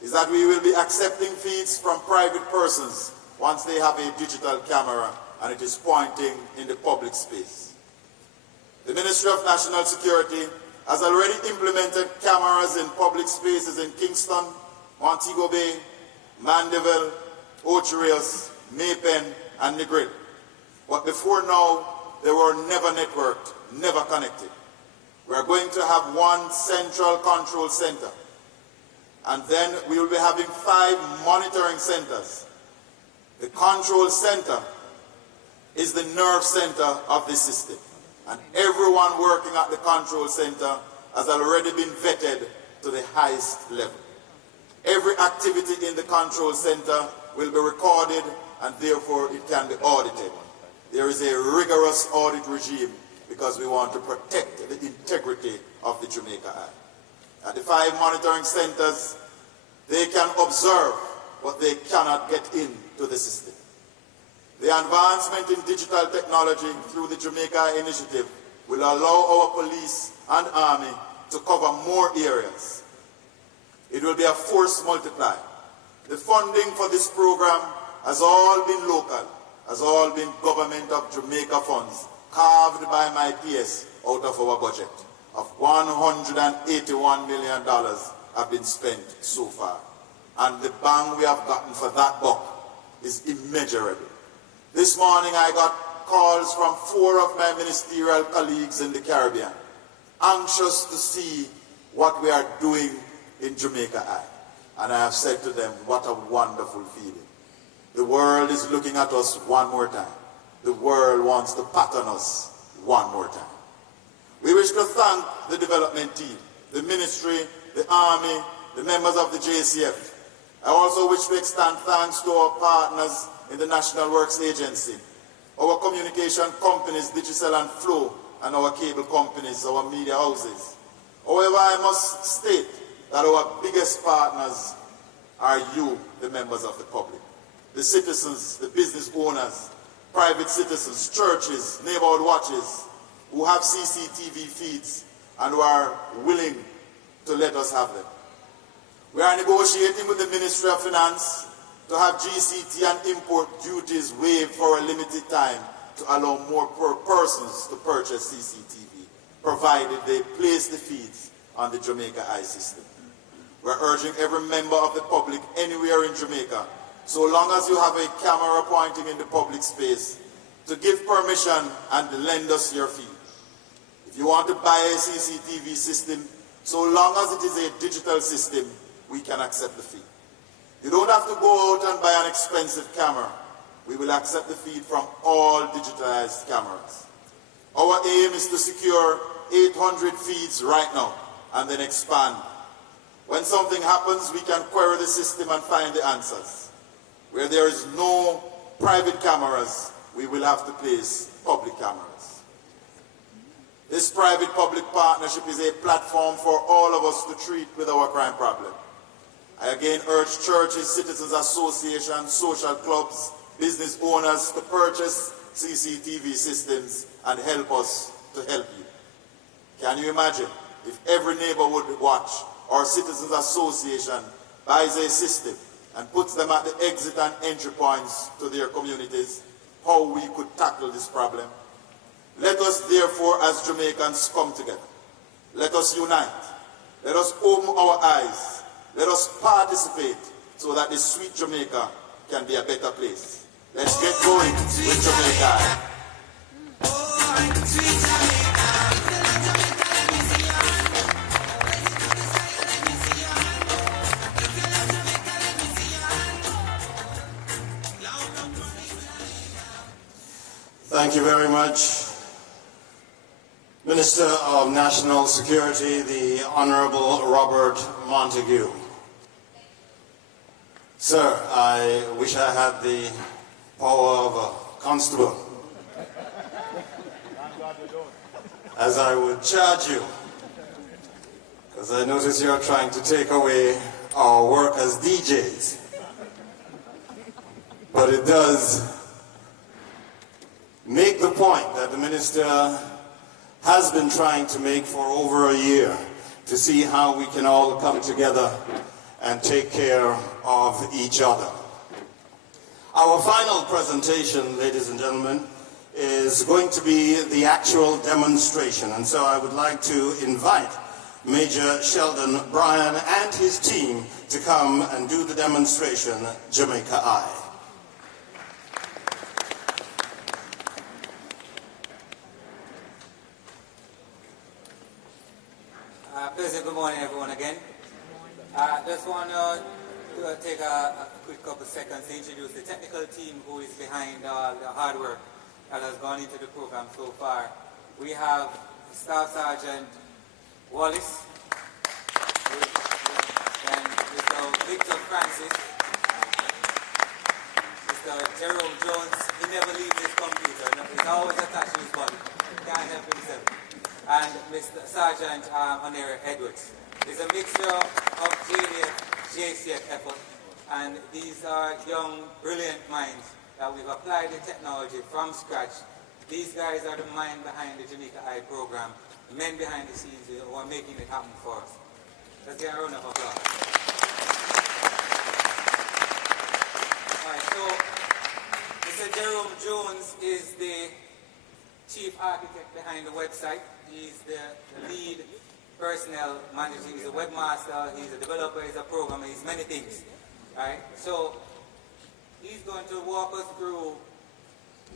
is that we will be accepting feeds from private persons once they have a digital camera and it is pointing in the public space. The Ministry of National Security has already implemented cameras in public spaces in Kingston, Montego Bay, Mandeville, Ocho Rios, Maypen, and Negril. But before now, they were never networked, never connected. We are going to have one central control center. And then we will be having 5 monitoring centers. The control center is the nerve center of the system. And everyone working at the control center has already been vetted to the highest level. Every activity in the control center will be recorded, and therefore it can be audited. There is a rigorous audit regime because we want to protect the integrity of the JamaicaEye. At the 5 monitoring centers, they can observe, but they cannot get into the system. The advancement in digital technology through the JamaicaEye initiative will allow our police and army to cover more areas. It will be a force multiplier. The funding for this program has all been local, has all been government of Jamaica funds, carved by my PS out of our budget of $181 million have been spent so far. And the bang we have gotten for that buck is immeasurable. This morning I got calls from 4 of my ministerial colleagues in the Caribbean, anxious to see what we are doing in JamaicaEye. And I have said to them, what a wonderful feeling. The world is looking at us one more time. The world wants to pattern us one more time. We wish to thank the development team, the ministry, the army, the members of the JCF. I also wish to extend thanks to our partners in the National Works Agency, our communication companies, Digicel and Flow, and our cable companies, our media houses. However, I must state that our biggest partners are you, the members of the public, the citizens, the business owners, private citizens, churches, neighborhood watches, who have CCTV feeds and who are willing to let us have them. We are negotiating with the Ministry of Finance to have GCT and import duties waived for a limited time to allow more persons to purchase CCTV, provided they place the feeds on the JamaicaEye system. We're urging every member of the public anywhere in Jamaica, so long as you have a camera pointing in the public space, to give permission and lend us your feed. If you want to buy a CCTV system, so long as it is a digital system, we can accept the fee. You don't have to go out and buy an expensive camera. We will accept the feed from all digitalized cameras. Our aim is to secure 800 feeds right now and then expand. When something happens, we can query the system and find the answers. Where there is no private cameras, we will have to place public cameras. This private-public partnership is a platform for all of us to treat with our crime problem. I again urge churches, citizens associations, social clubs, business owners to purchase CCTV systems and help us to help you. Can you imagine if every neighborhood watch or citizens association buys a system and puts them at the exit and entry points to their communities, how we could tackle this problem? Let us therefore as Jamaicans come together. Let us unite. Let us open our eyes. Let us participate so that the sweet Jamaica can be a better place. Let's get going with JamaicaEye. Thank you very much. Minister of National Security, the Honorable Robert Montague. Sir, I wish I had the power of a constable, as I would charge you, because I notice you're trying to take away our work as DJs. But it does make the point that the minister has been trying to make for over a year, to see how we can all come together and take care of each other. Our final presentation, ladies and gentlemen, is going to be the actual demonstration. And so I would like to invite Major Sheldon Bryan and his team to come and do the demonstration, JamaicaEye. Pleasant good morning, everyone, again. Just want to take a quick couple seconds to introduce the technical team who is behind the hard work that has gone into the program so far. We have Staff Sergeant Wallace, and Mr. Victor Francis, Mr. Jerome Jones. He never leaves his computer. He's always attached to his body. Can't help himself. And Mr. Sergeant Onere Edwards. It's a mixture of JDF, JCF effort, and these are young, brilliant minds that we've applied the technology from scratch. These guys are the mind behind the JamaicaEye program, the men behind the scenes who are making it happen for us. Let's get a round of applause. All right, so Mr. Jerome Jones is the chief architect behind the website. He's the lead personnel manager. He's a webmaster, he's a developer, he's a programmer, he's many things. Right? So he's going to walk us through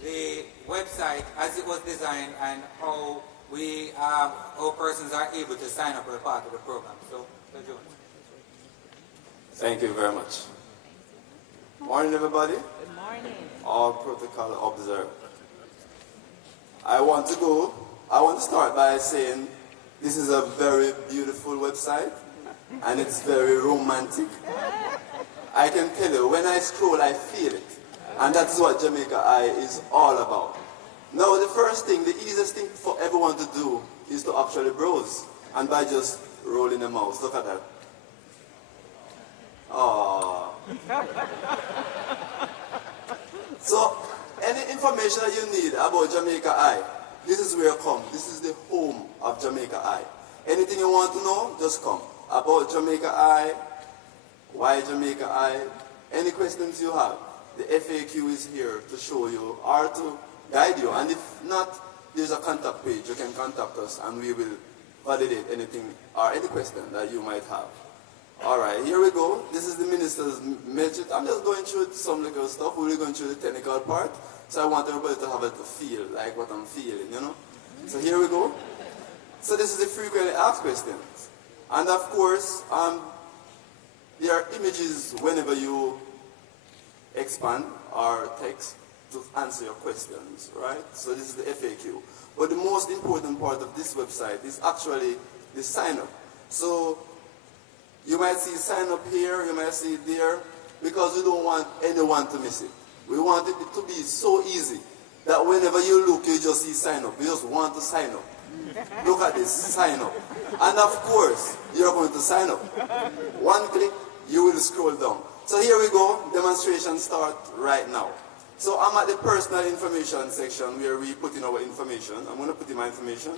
the website as it was designed and how we how persons are able to sign up for a part of the program. So Jones. Thank you very much. Morning, everybody. Good morning. All protocol observed. I want to start by saying this is a very beautiful website and it's very romantic. I can tell you, when I scroll, I feel it. And that's what JamaicaEye is all about. Now, the first thing, the easiest thing for everyone to do is to actually browse. And by just rolling the mouse, look at that. Aww. So, any information that you need about JamaicaEye, this is where you come. This is the home of JamaicaEye. Anything you want to know, just come. About JamaicaEye, why JamaicaEye, any questions you have, the FAQ is here to show you or to guide you. And if not, there's a contact page. You can contact us and we will validate anything or any question that you might have. All right, here we go. This is the minister's message. I'm just going through some little stuff. We're going through the technical part. So I want everybody to have it to feel like what I'm feeling, you know? So here we go. So this is the frequently asked questions. And of course, there are images whenever you expand or text to answer your questions, right? So this is the FAQ. But the most important part of this website is actually the sign up. So you might see sign up here, you might see it there, because we don't want anyone to miss it. We want it to be so easy that whenever you look, you just see sign up. You just want to sign up. Look at this, sign up. And of course, you're going to sign up. One click, you will scroll down. So here we go, demonstration start right now. So I'm at the personal information section where we put in our information. I'm going to put in my information.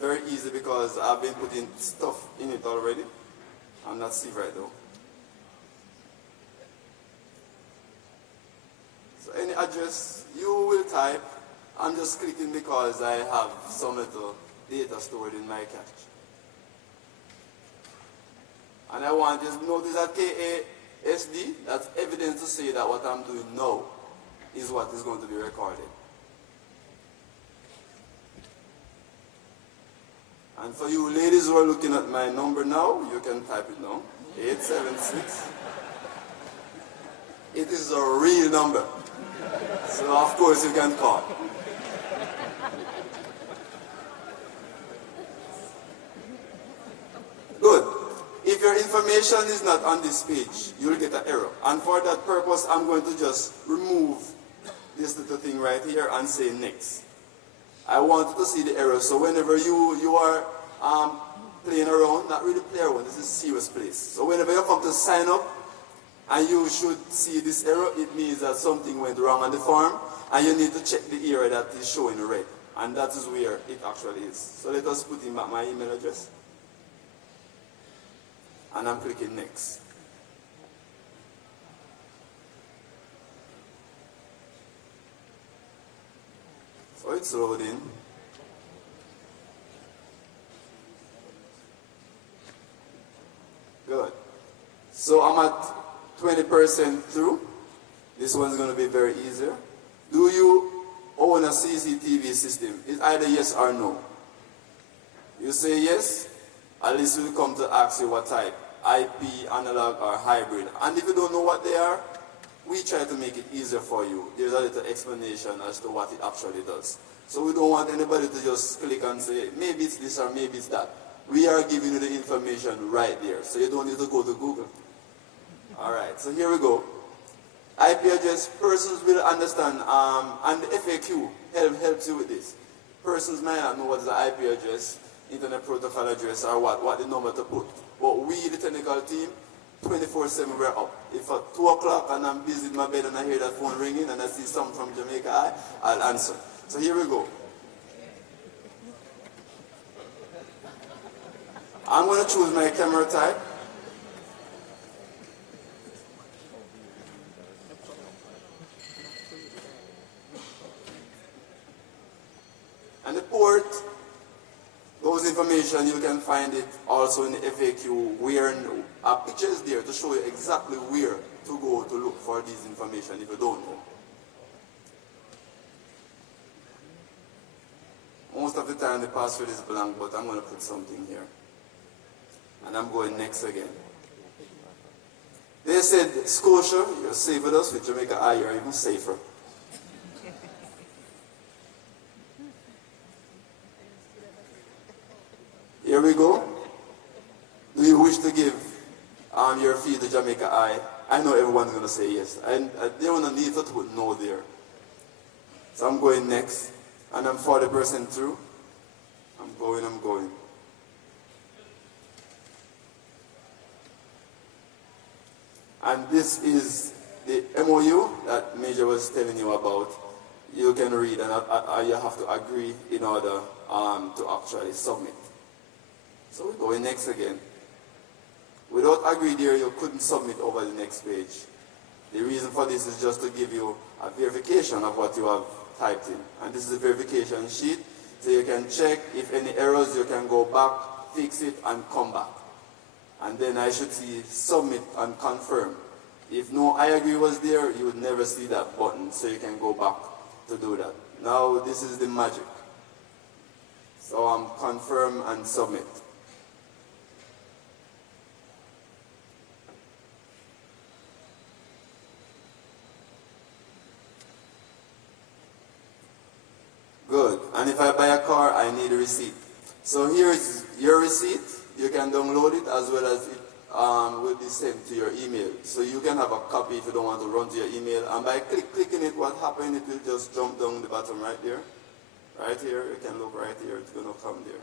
Very easy because I've been putting stuff in it already. I'm not see right though. So any address you will type, I'm just clicking because I have some little data stored in my cache. And I want you to notice that KASD, that's evidence to say that what I'm doing now is what is going to be recorded. And for you ladies who are looking at my number now, you can type it now, 876. It is a real number. So of course you can call. information is not on this page, you'll get an error. And for that purpose, I'm going to just remove this little thing right here and say next. I want you to see the error. So whenever you are playing around, not really play around, this is a serious place. So whenever you come to sign up and you should see this error, it means that something went wrong on the form and you need to check the area that is showing red. And that is where it actually is. So let us put in my email address. And I'm clicking next. So it's loading. Good. So I'm at 20% through. This one's going to be very easier. Do you own a CCTV system? It's either yes or no. You say yes, at least we'll come to ask you what type. IP, analog, or hybrid. And if you don't know what they are, we try to make it easier for you. There's a little explanation as to what it actually does. So we don't want anybody to just click and say, maybe it's this or maybe it's that. We are giving you the information right there, so you don't need to go to Google. All right, so here we go. IP address, persons will understand, and the FAQ helps you with this. Persons may not know what is the IP address, internet protocol address, or what the number to put. But we, the technical team, 24/7 we're up. If at 2 o'clock and I'm busy in my bed and I hear that phone ringing and I see something from JamaicaEye, I'll answer. So here we go. I'm going to choose my camera type. And the port, those information, you can find it also in the FAQ where a picture is there to show you exactly where to go to look for this information if you don't know. Most of the time the password is blank, but I'm going to put something here. And I'm going next again. They said, Scotia, you're safe with us. With JamaicaEye, you're even safer. Here we go. Do you wish to give your fee to JamaicaEye? I know everyone's going to say yes. And they don't need to put no there. So I'm going next. And I'm 40% through. I'm going. And this is the MOU that Major was telling you about. You can read and you have to agree in order to actually submit. So we're going next again. Without agree there, you couldn't submit over the next page. The reason for this is just to give you a verification of what you have typed in. And this is a verification sheet, so you can check if any errors, you can go back, fix it, and come back. And then I should see submit and confirm. If no I agree was there, you would never see that button, so you can go back to do that. Now this is the magic. So I'm confirm and submit. Good. And if I buy a car, I need a receipt. So here is your receipt. You can download it as well as it will be sent to your email. So you can have a copy if you don't want to run to your email. And by clicking it, what happened, it will just jump down the bottom right there. Right here, you can look right here. It's going to come there.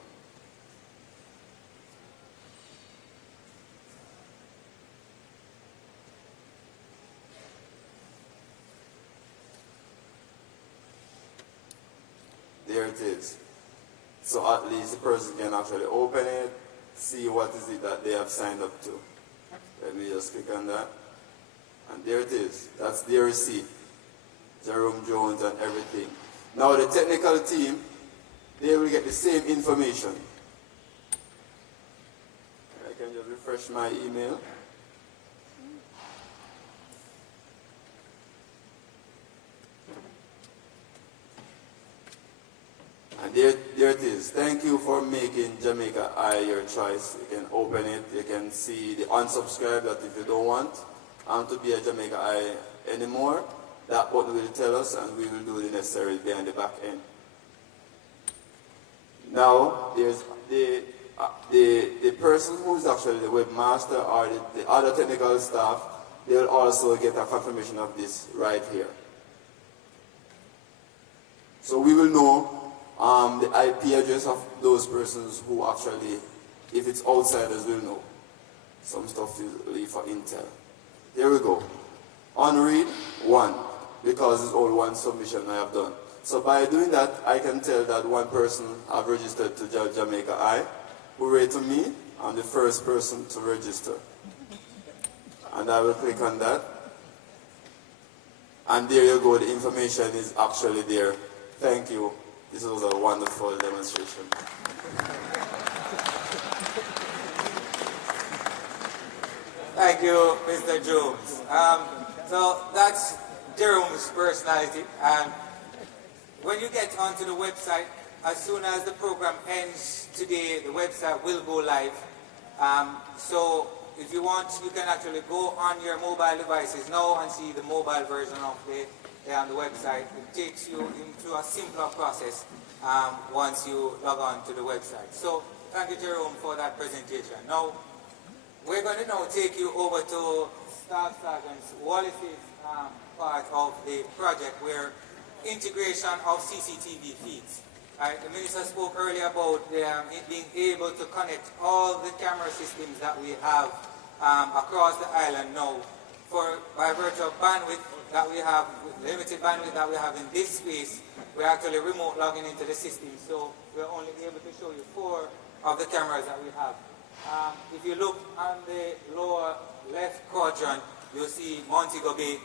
There it is. So at least the person can actually open it, see what is it that they have signed up to. Let me just click on that. And there it is. That's their receipt. Jerome Jones and everything. Now the technical team, they will get the same information. I can just refresh my email. And there it is. Thank you for making JamaicaEye your choice. You can open it. You can see the unsubscribe that if you don't want to be a JamaicaEye anymore, that button will tell us and we will do the necessary behind the back end. Now, there's the the person who is actually the webmaster or the other technical staff, they'll also get a confirmation of this right here. So we will know the IP address of those persons who actually, if it's outsiders, we'll know. Some stuff is leave for intel. There we go. On read, 1, because it's all one submission I have done. So by doing that, I can tell that one person have registered to JamaicaEye. Hooray to me, I'm the first person to register. And I will click on that. And there you go, the information is actually there. Thank you. This was a wonderful demonstration. Thank you, Mr. Jones. So that's Jerome's personality. And when you get onto the website, as soon as the program ends today, the website will go live. So if you want, you can actually go on your mobile devices now and see the mobile version of the website. It takes you into a simpler process once you log on to the website. So thank you, Jerome, for that presentation. Now, we're going to now take you over to Staff Sergeant Wallace's part of the project, where integration of CCTV feeds. The Minister spoke earlier about it being able to connect all the camera systems that we have across the island now. By virtue of bandwidth that we have, limited bandwidth that we have in this space, we're actually remote logging into the system, so we're only able to show you 4 of the cameras that we have. If you look on the lower left quadrant, you'll see Montego Bay.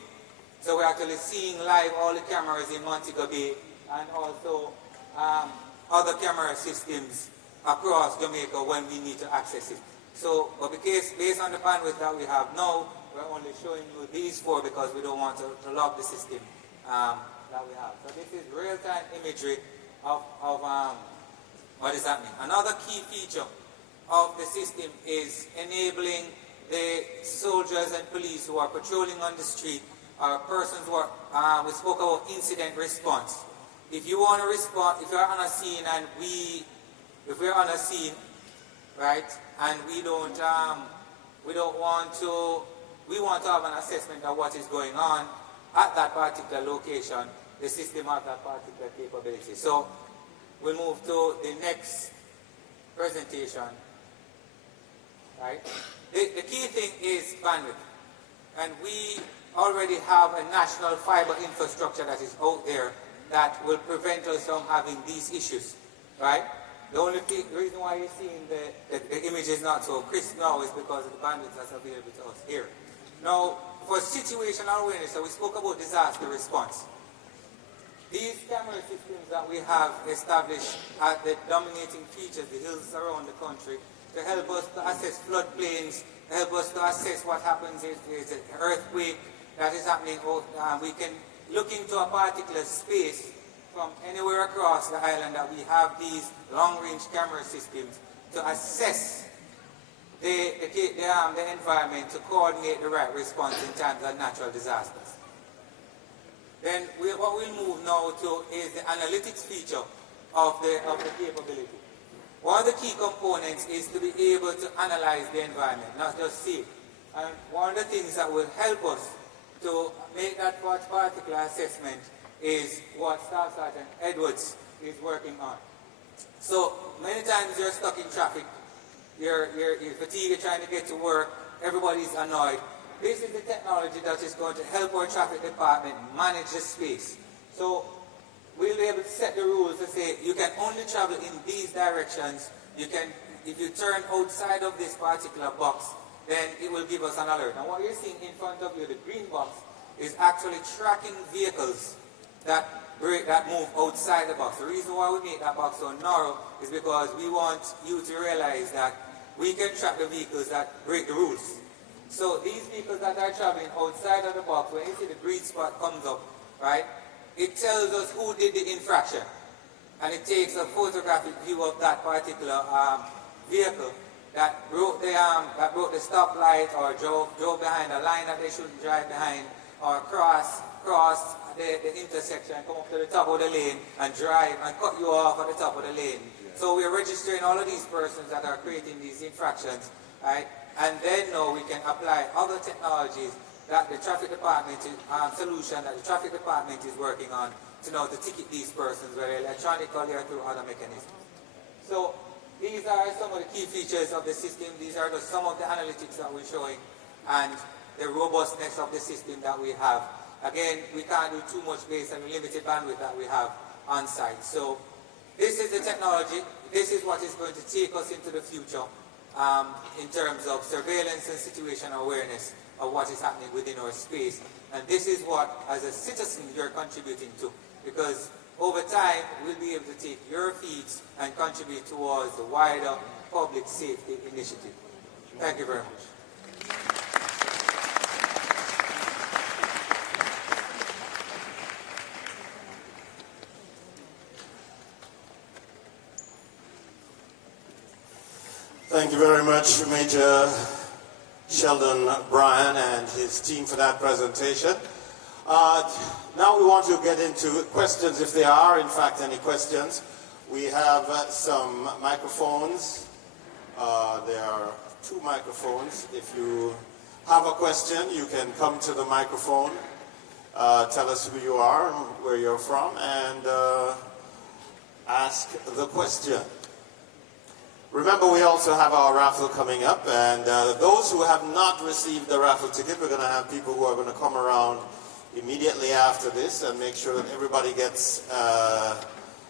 So we're actually seeing live all the cameras in Montego Bay and also other camera systems across Jamaica when we need to access it. So, but because based on the bandwidth that we have now, we're only showing you these 4 because we don't want to lock the system that we have. So this is real-time imagery of what is happening. Another key feature of the system is enabling the soldiers and police who are patrolling on the street, or persons who are, we spoke about incident response. If you want to respond, if you're on a scene and if we're on a scene, right, and we want to have an assessment of what is going on at that particular location, the system has that particular capability. So we'll move to the next presentation. Right? The key thing is bandwidth. And we already have a national fiber infrastructure that is out there that will prevent us from having these issues. Right? The reason why you're seeing the image is not so crisp now is because of the bandwidth that's available to us here. Now, for situational awareness, so we spoke about disaster response. These camera systems that we have established are the dominating features, the hills around the country, to help us to assess floodplains, to help us to assess what happens if there's an earthquake that is happening. We can look into a particular space from anywhere across the island that we have these long-range camera systems to assess the environment, to coordinate the right response in times of natural disasters. Then what we'll move now to is the analytics feature of the capability. One of the key components is to be able to analyze the environment, not just see it. And one of the things that will help us to make that particular assessment is what Staff Sergeant Edwards is working on. So many times you're stuck in traffic, you're fatigued, you're trying to get to work, everybody's annoyed. This is the technology that is going to help our traffic department manage the space. So we'll be able to set the rules to say you can only travel in these directions. You can, if you turn outside of this particular box, then it will give us an alert. Now what you're seeing in front of you, the green box, is actually tracking vehicles that move outside the box. The reason why we make that box so narrow is because we want you to realize that we can track the vehicles that break the rules. So these vehicles that are traveling outside of the box, when you see the green spot comes up, right, it tells us who did the infraction. And it takes a photographic view of that particular vehicle that broke the stoplight or drove behind a line that they shouldn't drive behind, or crossed the intersection, come up to the top of the lane and drive and cut you off at the top of the lane. So we're registering all of these persons that are creating these infractions, right? And then now we can apply other technologies that the traffic department solution that the traffic department is working on to know to ticket these persons, whether electronically or through other mechanisms. So these are some of the key features of the system. These are just some of the analytics that we're showing and the robustness of the system that we have. Again, we can't do too much based on the limited bandwidth that we have on site. So this is the technology. This is what is going to take us into the future in terms of surveillance and situational awareness of what is happening within our space. And this is what, as a citizen, you're contributing to. Because over time, we'll be able to take your feeds and contribute towards the wider public safety initiative. Thank you very much. Thank you very much, Major Sheldon Bryan and his team for that presentation. Now we want to get into questions, if there are in fact any questions. We have some microphones. There are 2 microphones. If you have a question, you can come to the microphone, tell us who you are, where you're from, and ask the question. Remember, we also have our raffle coming up, and those who have not received the raffle ticket, we're going to have people who are going to come around immediately after this and make sure that everybody gets a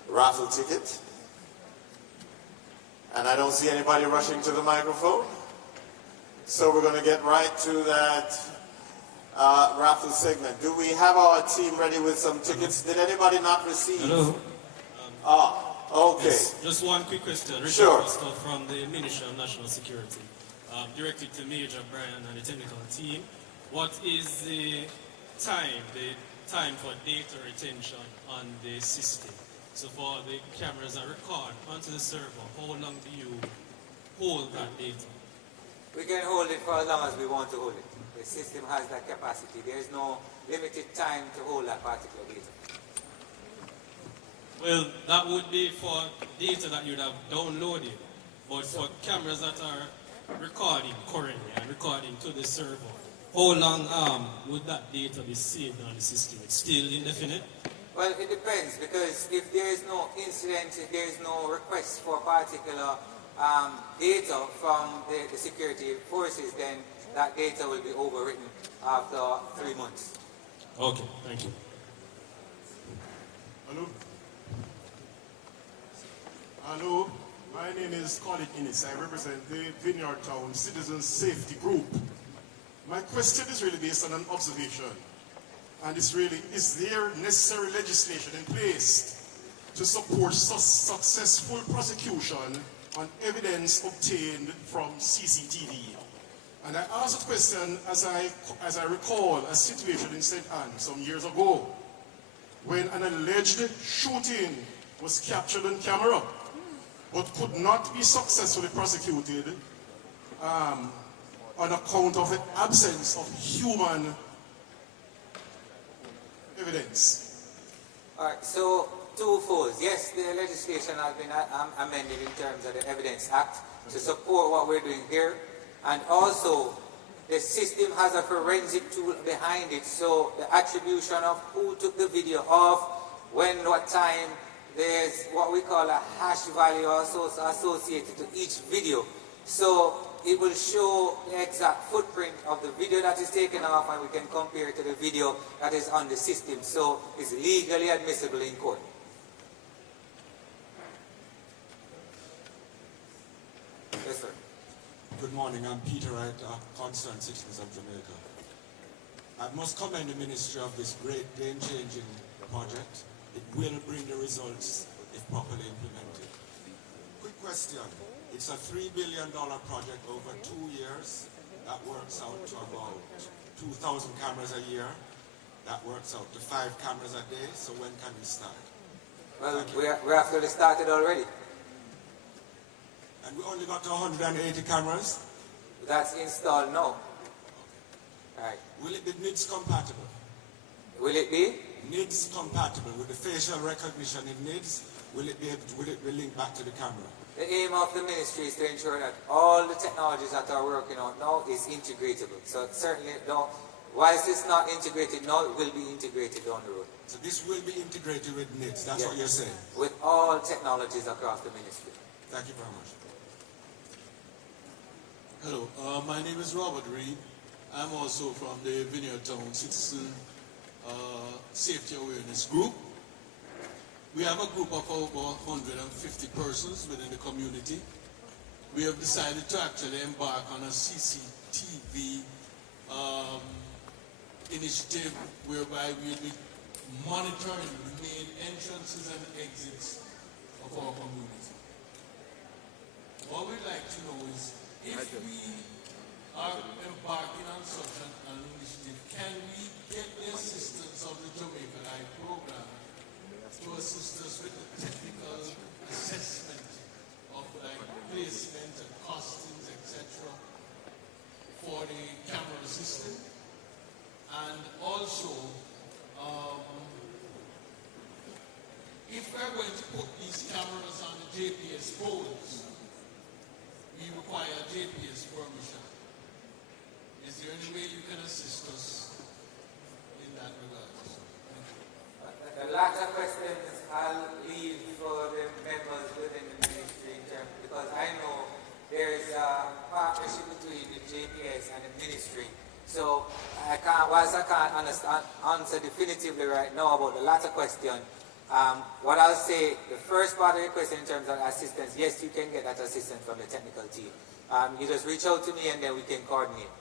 raffle ticket. And I don't see anybody rushing to the microphone. So we're going to get right to that raffle segment. Do we have our team ready with some tickets? Did anybody not receive? Hello. Okay. Yes, just one quick question. Richard Sure. Costa from the Ministry of National Security. Directed to Major Bryan and the technical team. What is the time for data retention on the system? So for the cameras that record onto the server, how long do you hold that data? We can hold it for as long as we want to hold it. The system has that capacity. There is no limited time to hold that particular data. Well, that would be for data that you'd have downloaded, but for cameras that are recording currently and recording to the server, how long would that data be saved on the system? It's still indefinite? Well, it depends, because if there is no incident, if there is no request for particular data from the security forces, then that data will be overwritten after 3 months. Okay, thank you. Hello. Hello, my name is Colin Innes. I represent the Vineyard Town Citizens Safety Group. My question is really based on an observation. And it's really, is there necessary legislation in place to support successful prosecution on evidence obtained from CCTV? And I asked the question as I recall a situation in St. Anne some years ago when an alleged shooting was captured on camera but could not be successfully prosecuted on account of the absence of human evidence. All right, so twofold. Yes, the legislation has been amended in terms of the Evidence Act to support what we're doing here. And also, the system has a forensic tool behind it, so the attribution of who took the video off, when, what time, there's what we call a hash value also associated to each video. So it will show the exact footprint of the video that is taken off, and we can compare it to the video that is on the system. So it's legally admissible in court. Yes, sir. Good morning, I'm Peter Wright, concerned citizens of Jamaica. I must commend the Ministry of this great game-changing project. It will bring the results if properly implemented. Quick question. It's a $3 billion project over 2 years. That works out to about 2,000 cameras a year. That works out to 5 cameras a day. So when can we start? Well, we actually started already. And we only got to 180 cameras? That's installed now. Right. Will it be NITS compatible? Will it be? NIDS compatible with the facial recognition in NIDS? Will it be linked back to the camera? The aim of the ministry is to ensure that all the technologies that are working out now is integratable. So certainly don't, whilst it's not integrated now, it will be integrated down the road. So this will be integrated with NIDS, that's what you're saying? With all technologies across the ministry. Thank you very much. Hello, my name is Robert Reed. I'm also from the Vineyard Town Citizen Safety Awareness Group. We have a group of over 150 persons within the community. We have decided to actually embark on a CCTV initiative whereby we'll be monitoring the main entrances and exits of our community. What we'd like to know is, if we are embarking on such an initiative, can we get the assistance of the JamaicaEye program to assist us with the technical assessment of like placement and costings, etc., for the camera system? And also, if we're going to put these cameras on the JPS poles, we require JPS permission. Is there any way you can assist us in that regard? The latter questions I'll leave for the members within the ministry in terms, because I know there is a partnership between the JPS and the ministry. So whilst I can't answer definitively right now about the latter question, what I'll say, the first part of your question in terms of assistance, yes, you can get that assistance from the technical team. You just reach out to me and then we can coordinate.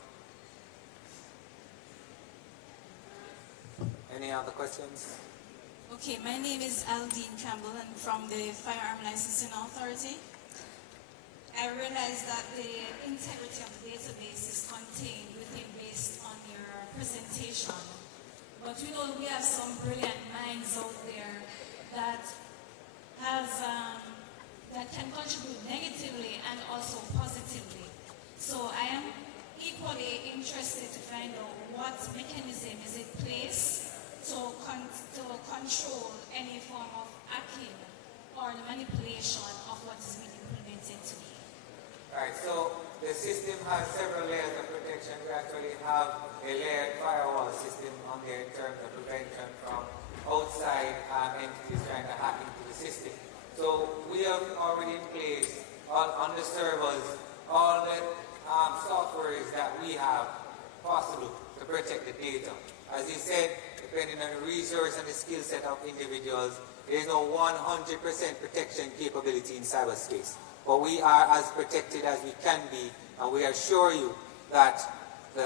Any other questions? Okay, my name is Aldine Campbell and from the Firearm Licensing Authority. I realize that the integrity of the database is contained within based on your presentation. But we know we have some brilliant minds out there that have that can contribute negatively and also positively. So I am equally interested to find out what mechanism is in place to control any form of hacking or the manipulation of what is being implemented today. Right, so the system has several layers of protection. We actually have a layered firewall system on there in terms of prevention from outside entities trying to hack into the system. So we have already in place on the servers all the softwares that we have possible to protect the data. As you said, depending on the resource and the skill set of individuals, there is no 100% protection capability in cyberspace. But we are as protected as we can be, and we assure you that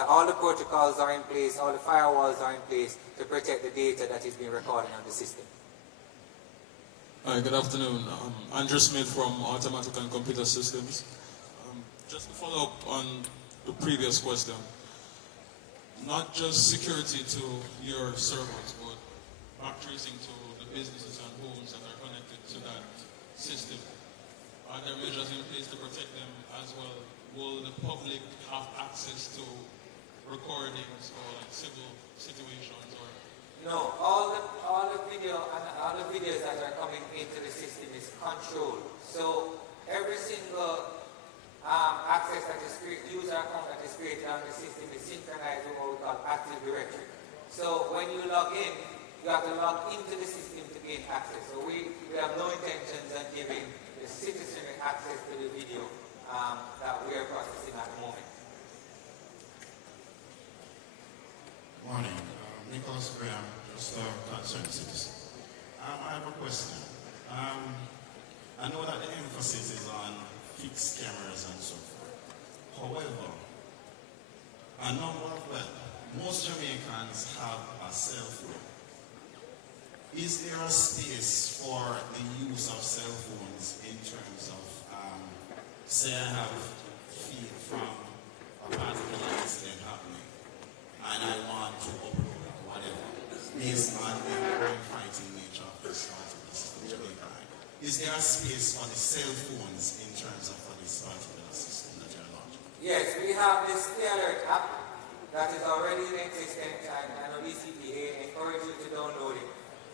all the protocols are in place, all the firewalls are in place to protect the data that is being recorded on the system. Hi, good afternoon. Andrew Smith from Automatic and Computer Systems. Just to follow up on the previous question, not just security to your servers, but back tracing to the businesses and homes that are connected to that system. Are there measures in place to protect them as well? Will the public have access to recordings or like civil situations? Or no, all the video and all the videos that are coming into the system is controlled. So every single access that is user account that is created on the system is synchronized with what we call Active Directory. So when you log in, you have to log into the system to gain access. So we have no intentions of giving the citizenry access to the video that we are processing at the moment. Morning, Nicholas Graham, just a concerned citizen. I have a question. I know that the emphasis is on fixed cameras and so forth. However, most Jamaicans have a cell phone. Is there a space for the use of cell phones in terms of, say I have feed from a particular incident happening and I want to upload whatever based on the crime fighting nature of this particular system, JamaicaEye? Is there a space for the cell phones in terms of this particular system that you're launching? Yes, we have this Stay Alert app that is already in existence, and I know DCPA encourage you to download it.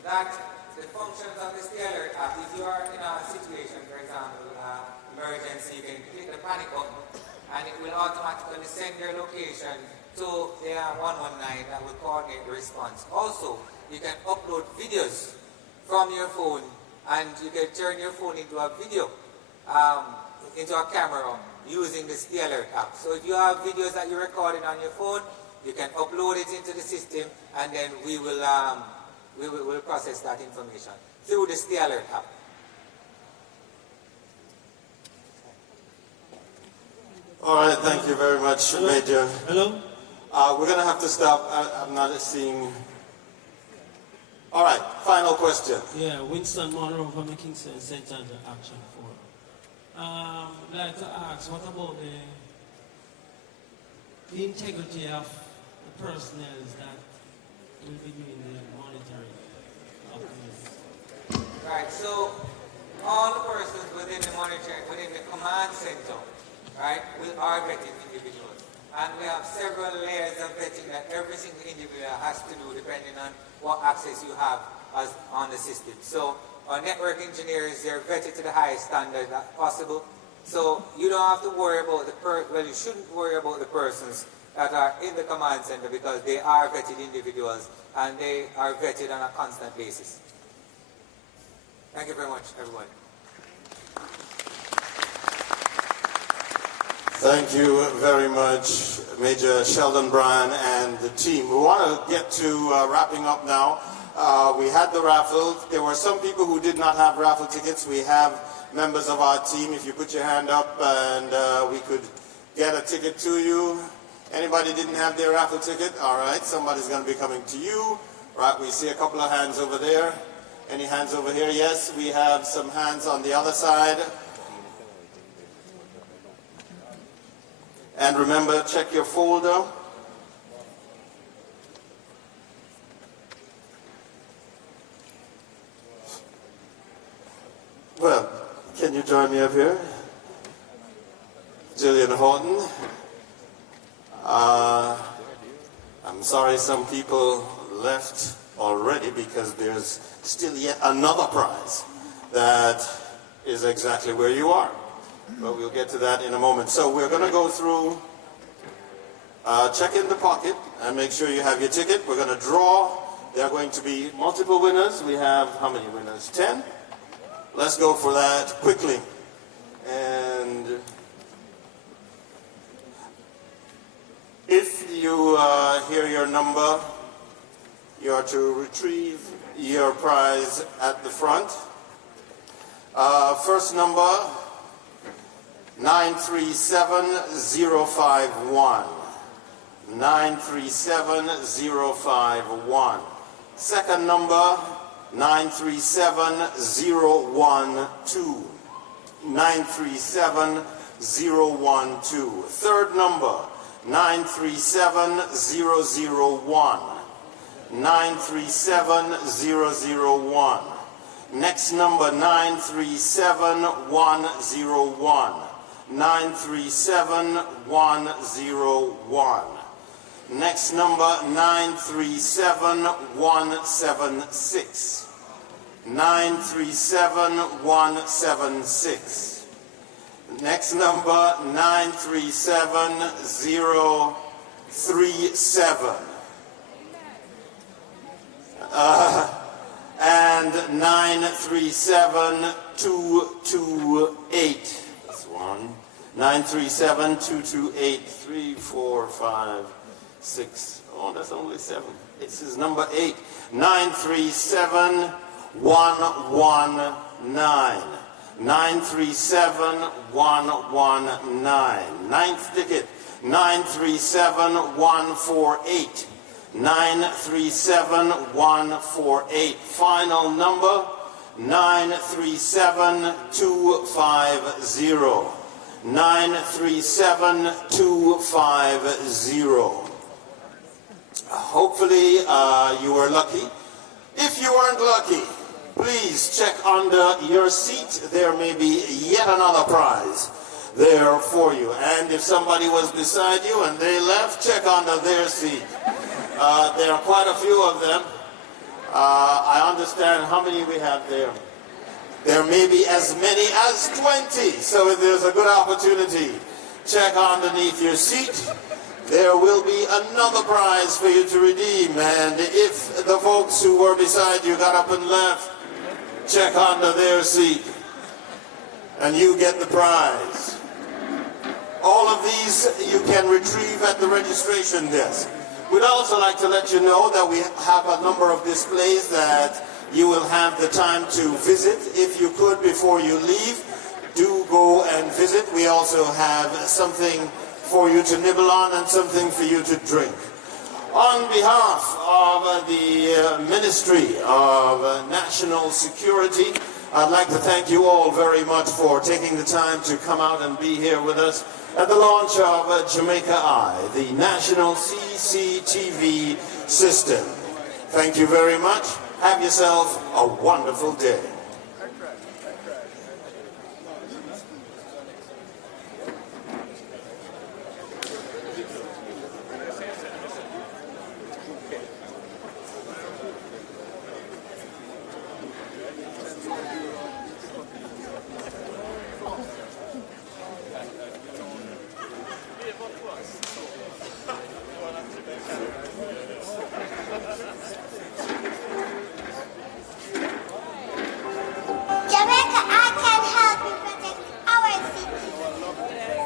That the functions of the Stay Alert app, if you are in a situation, for example, emergency, you can click the panic button, and it will automatically send your location to the 119 that will coordinate the response. Also, you can upload videos from your phone, and you can turn your phone into a video, into a camera using the Stay Alert app. So if you have videos that you're recording on your phone, you can upload it into the system, and then we will process that information through the Stay Alert app. All right, thank you very much, Hello? Major. Hello? We're going to have to stop. I'm not seeing... All right, final question. Yeah, Winston Monroe from the Kingston St. Andrew Action Forum. I'd like to ask, what about the integrity of the personnel that will be doing the monitoring of this? Right, so all the persons within the monitoring, within the command center, right, are vetted individuals. And we have several layers of vetting that every single individual has to do depending on what access you have on the system. So our network engineers, they're vetted to the highest standard that possible. So you don't have to worry about you shouldn't worry about the persons that are in the command center because they are vetted individuals and they are vetted on a constant basis. Thank you very much, everyone. Thank you very much, Major Sheldon Bryan and the team. We want to get to wrapping up now. We had the raffle. There were some people who did not have raffle tickets. We have members of our team. If you put your hand up and we could get a ticket to you. Anybody didn't have their raffle ticket? All right, somebody's going to be coming to you. Right, we see a couple of hands over there. Any hands over here? Yes, we have some hands on the other side. And remember, check your folder. Well, can you join me up here? Gillian Horton. I'm sorry some people left already because there's still yet another prize that is exactly where you are. But we'll get to that in a moment. So we're going to go through, check in the pocket and make sure you have your ticket. We're going to draw. There are going to be multiple winners. We have how many winners? 10? Let's go for that quickly. And if you hear your number, you are to retrieve your prize at the front. First number, 937051. 937051. Second number, 937012. 937012. Third number, 937001. 937001. Next number, 937101. 937101. Next number, 937176. 937176. Next number, 937037. And 937228. That's one. 937228. 3, 4, 5, 6. Oh, that's only 7. This is number 8. 937119. 937119. Ninth ticket, 937148. 937148. Final number, 937250. 937250. Hopefully you were lucky. If you weren't lucky, please check under your seat. There may be yet another prize there for you. And if somebody was beside you and they left, check under their seat. There are quite a few of them. I understand how many we have there. There may be as many as 20, so if there's a good opportunity, check underneath your seat. There will be another prize for you to redeem, and if the folks who were beside you got up and left, check under their seat, and you get the prize. All of these you can retrieve at the registration desk. We'd also like to let you know that we have a number of displays that you will have the time to visit. If you could, before you leave, do go and visit. We also have something for you to nibble on and something for you to drink. On behalf of the Ministry of National Security, I'd like to thank you all very much for taking the time to come out and be here with us at the launch of JamaicaEye, the national CCTV system. Thank you very much. Have yourself a wonderful day. JamaicaEye.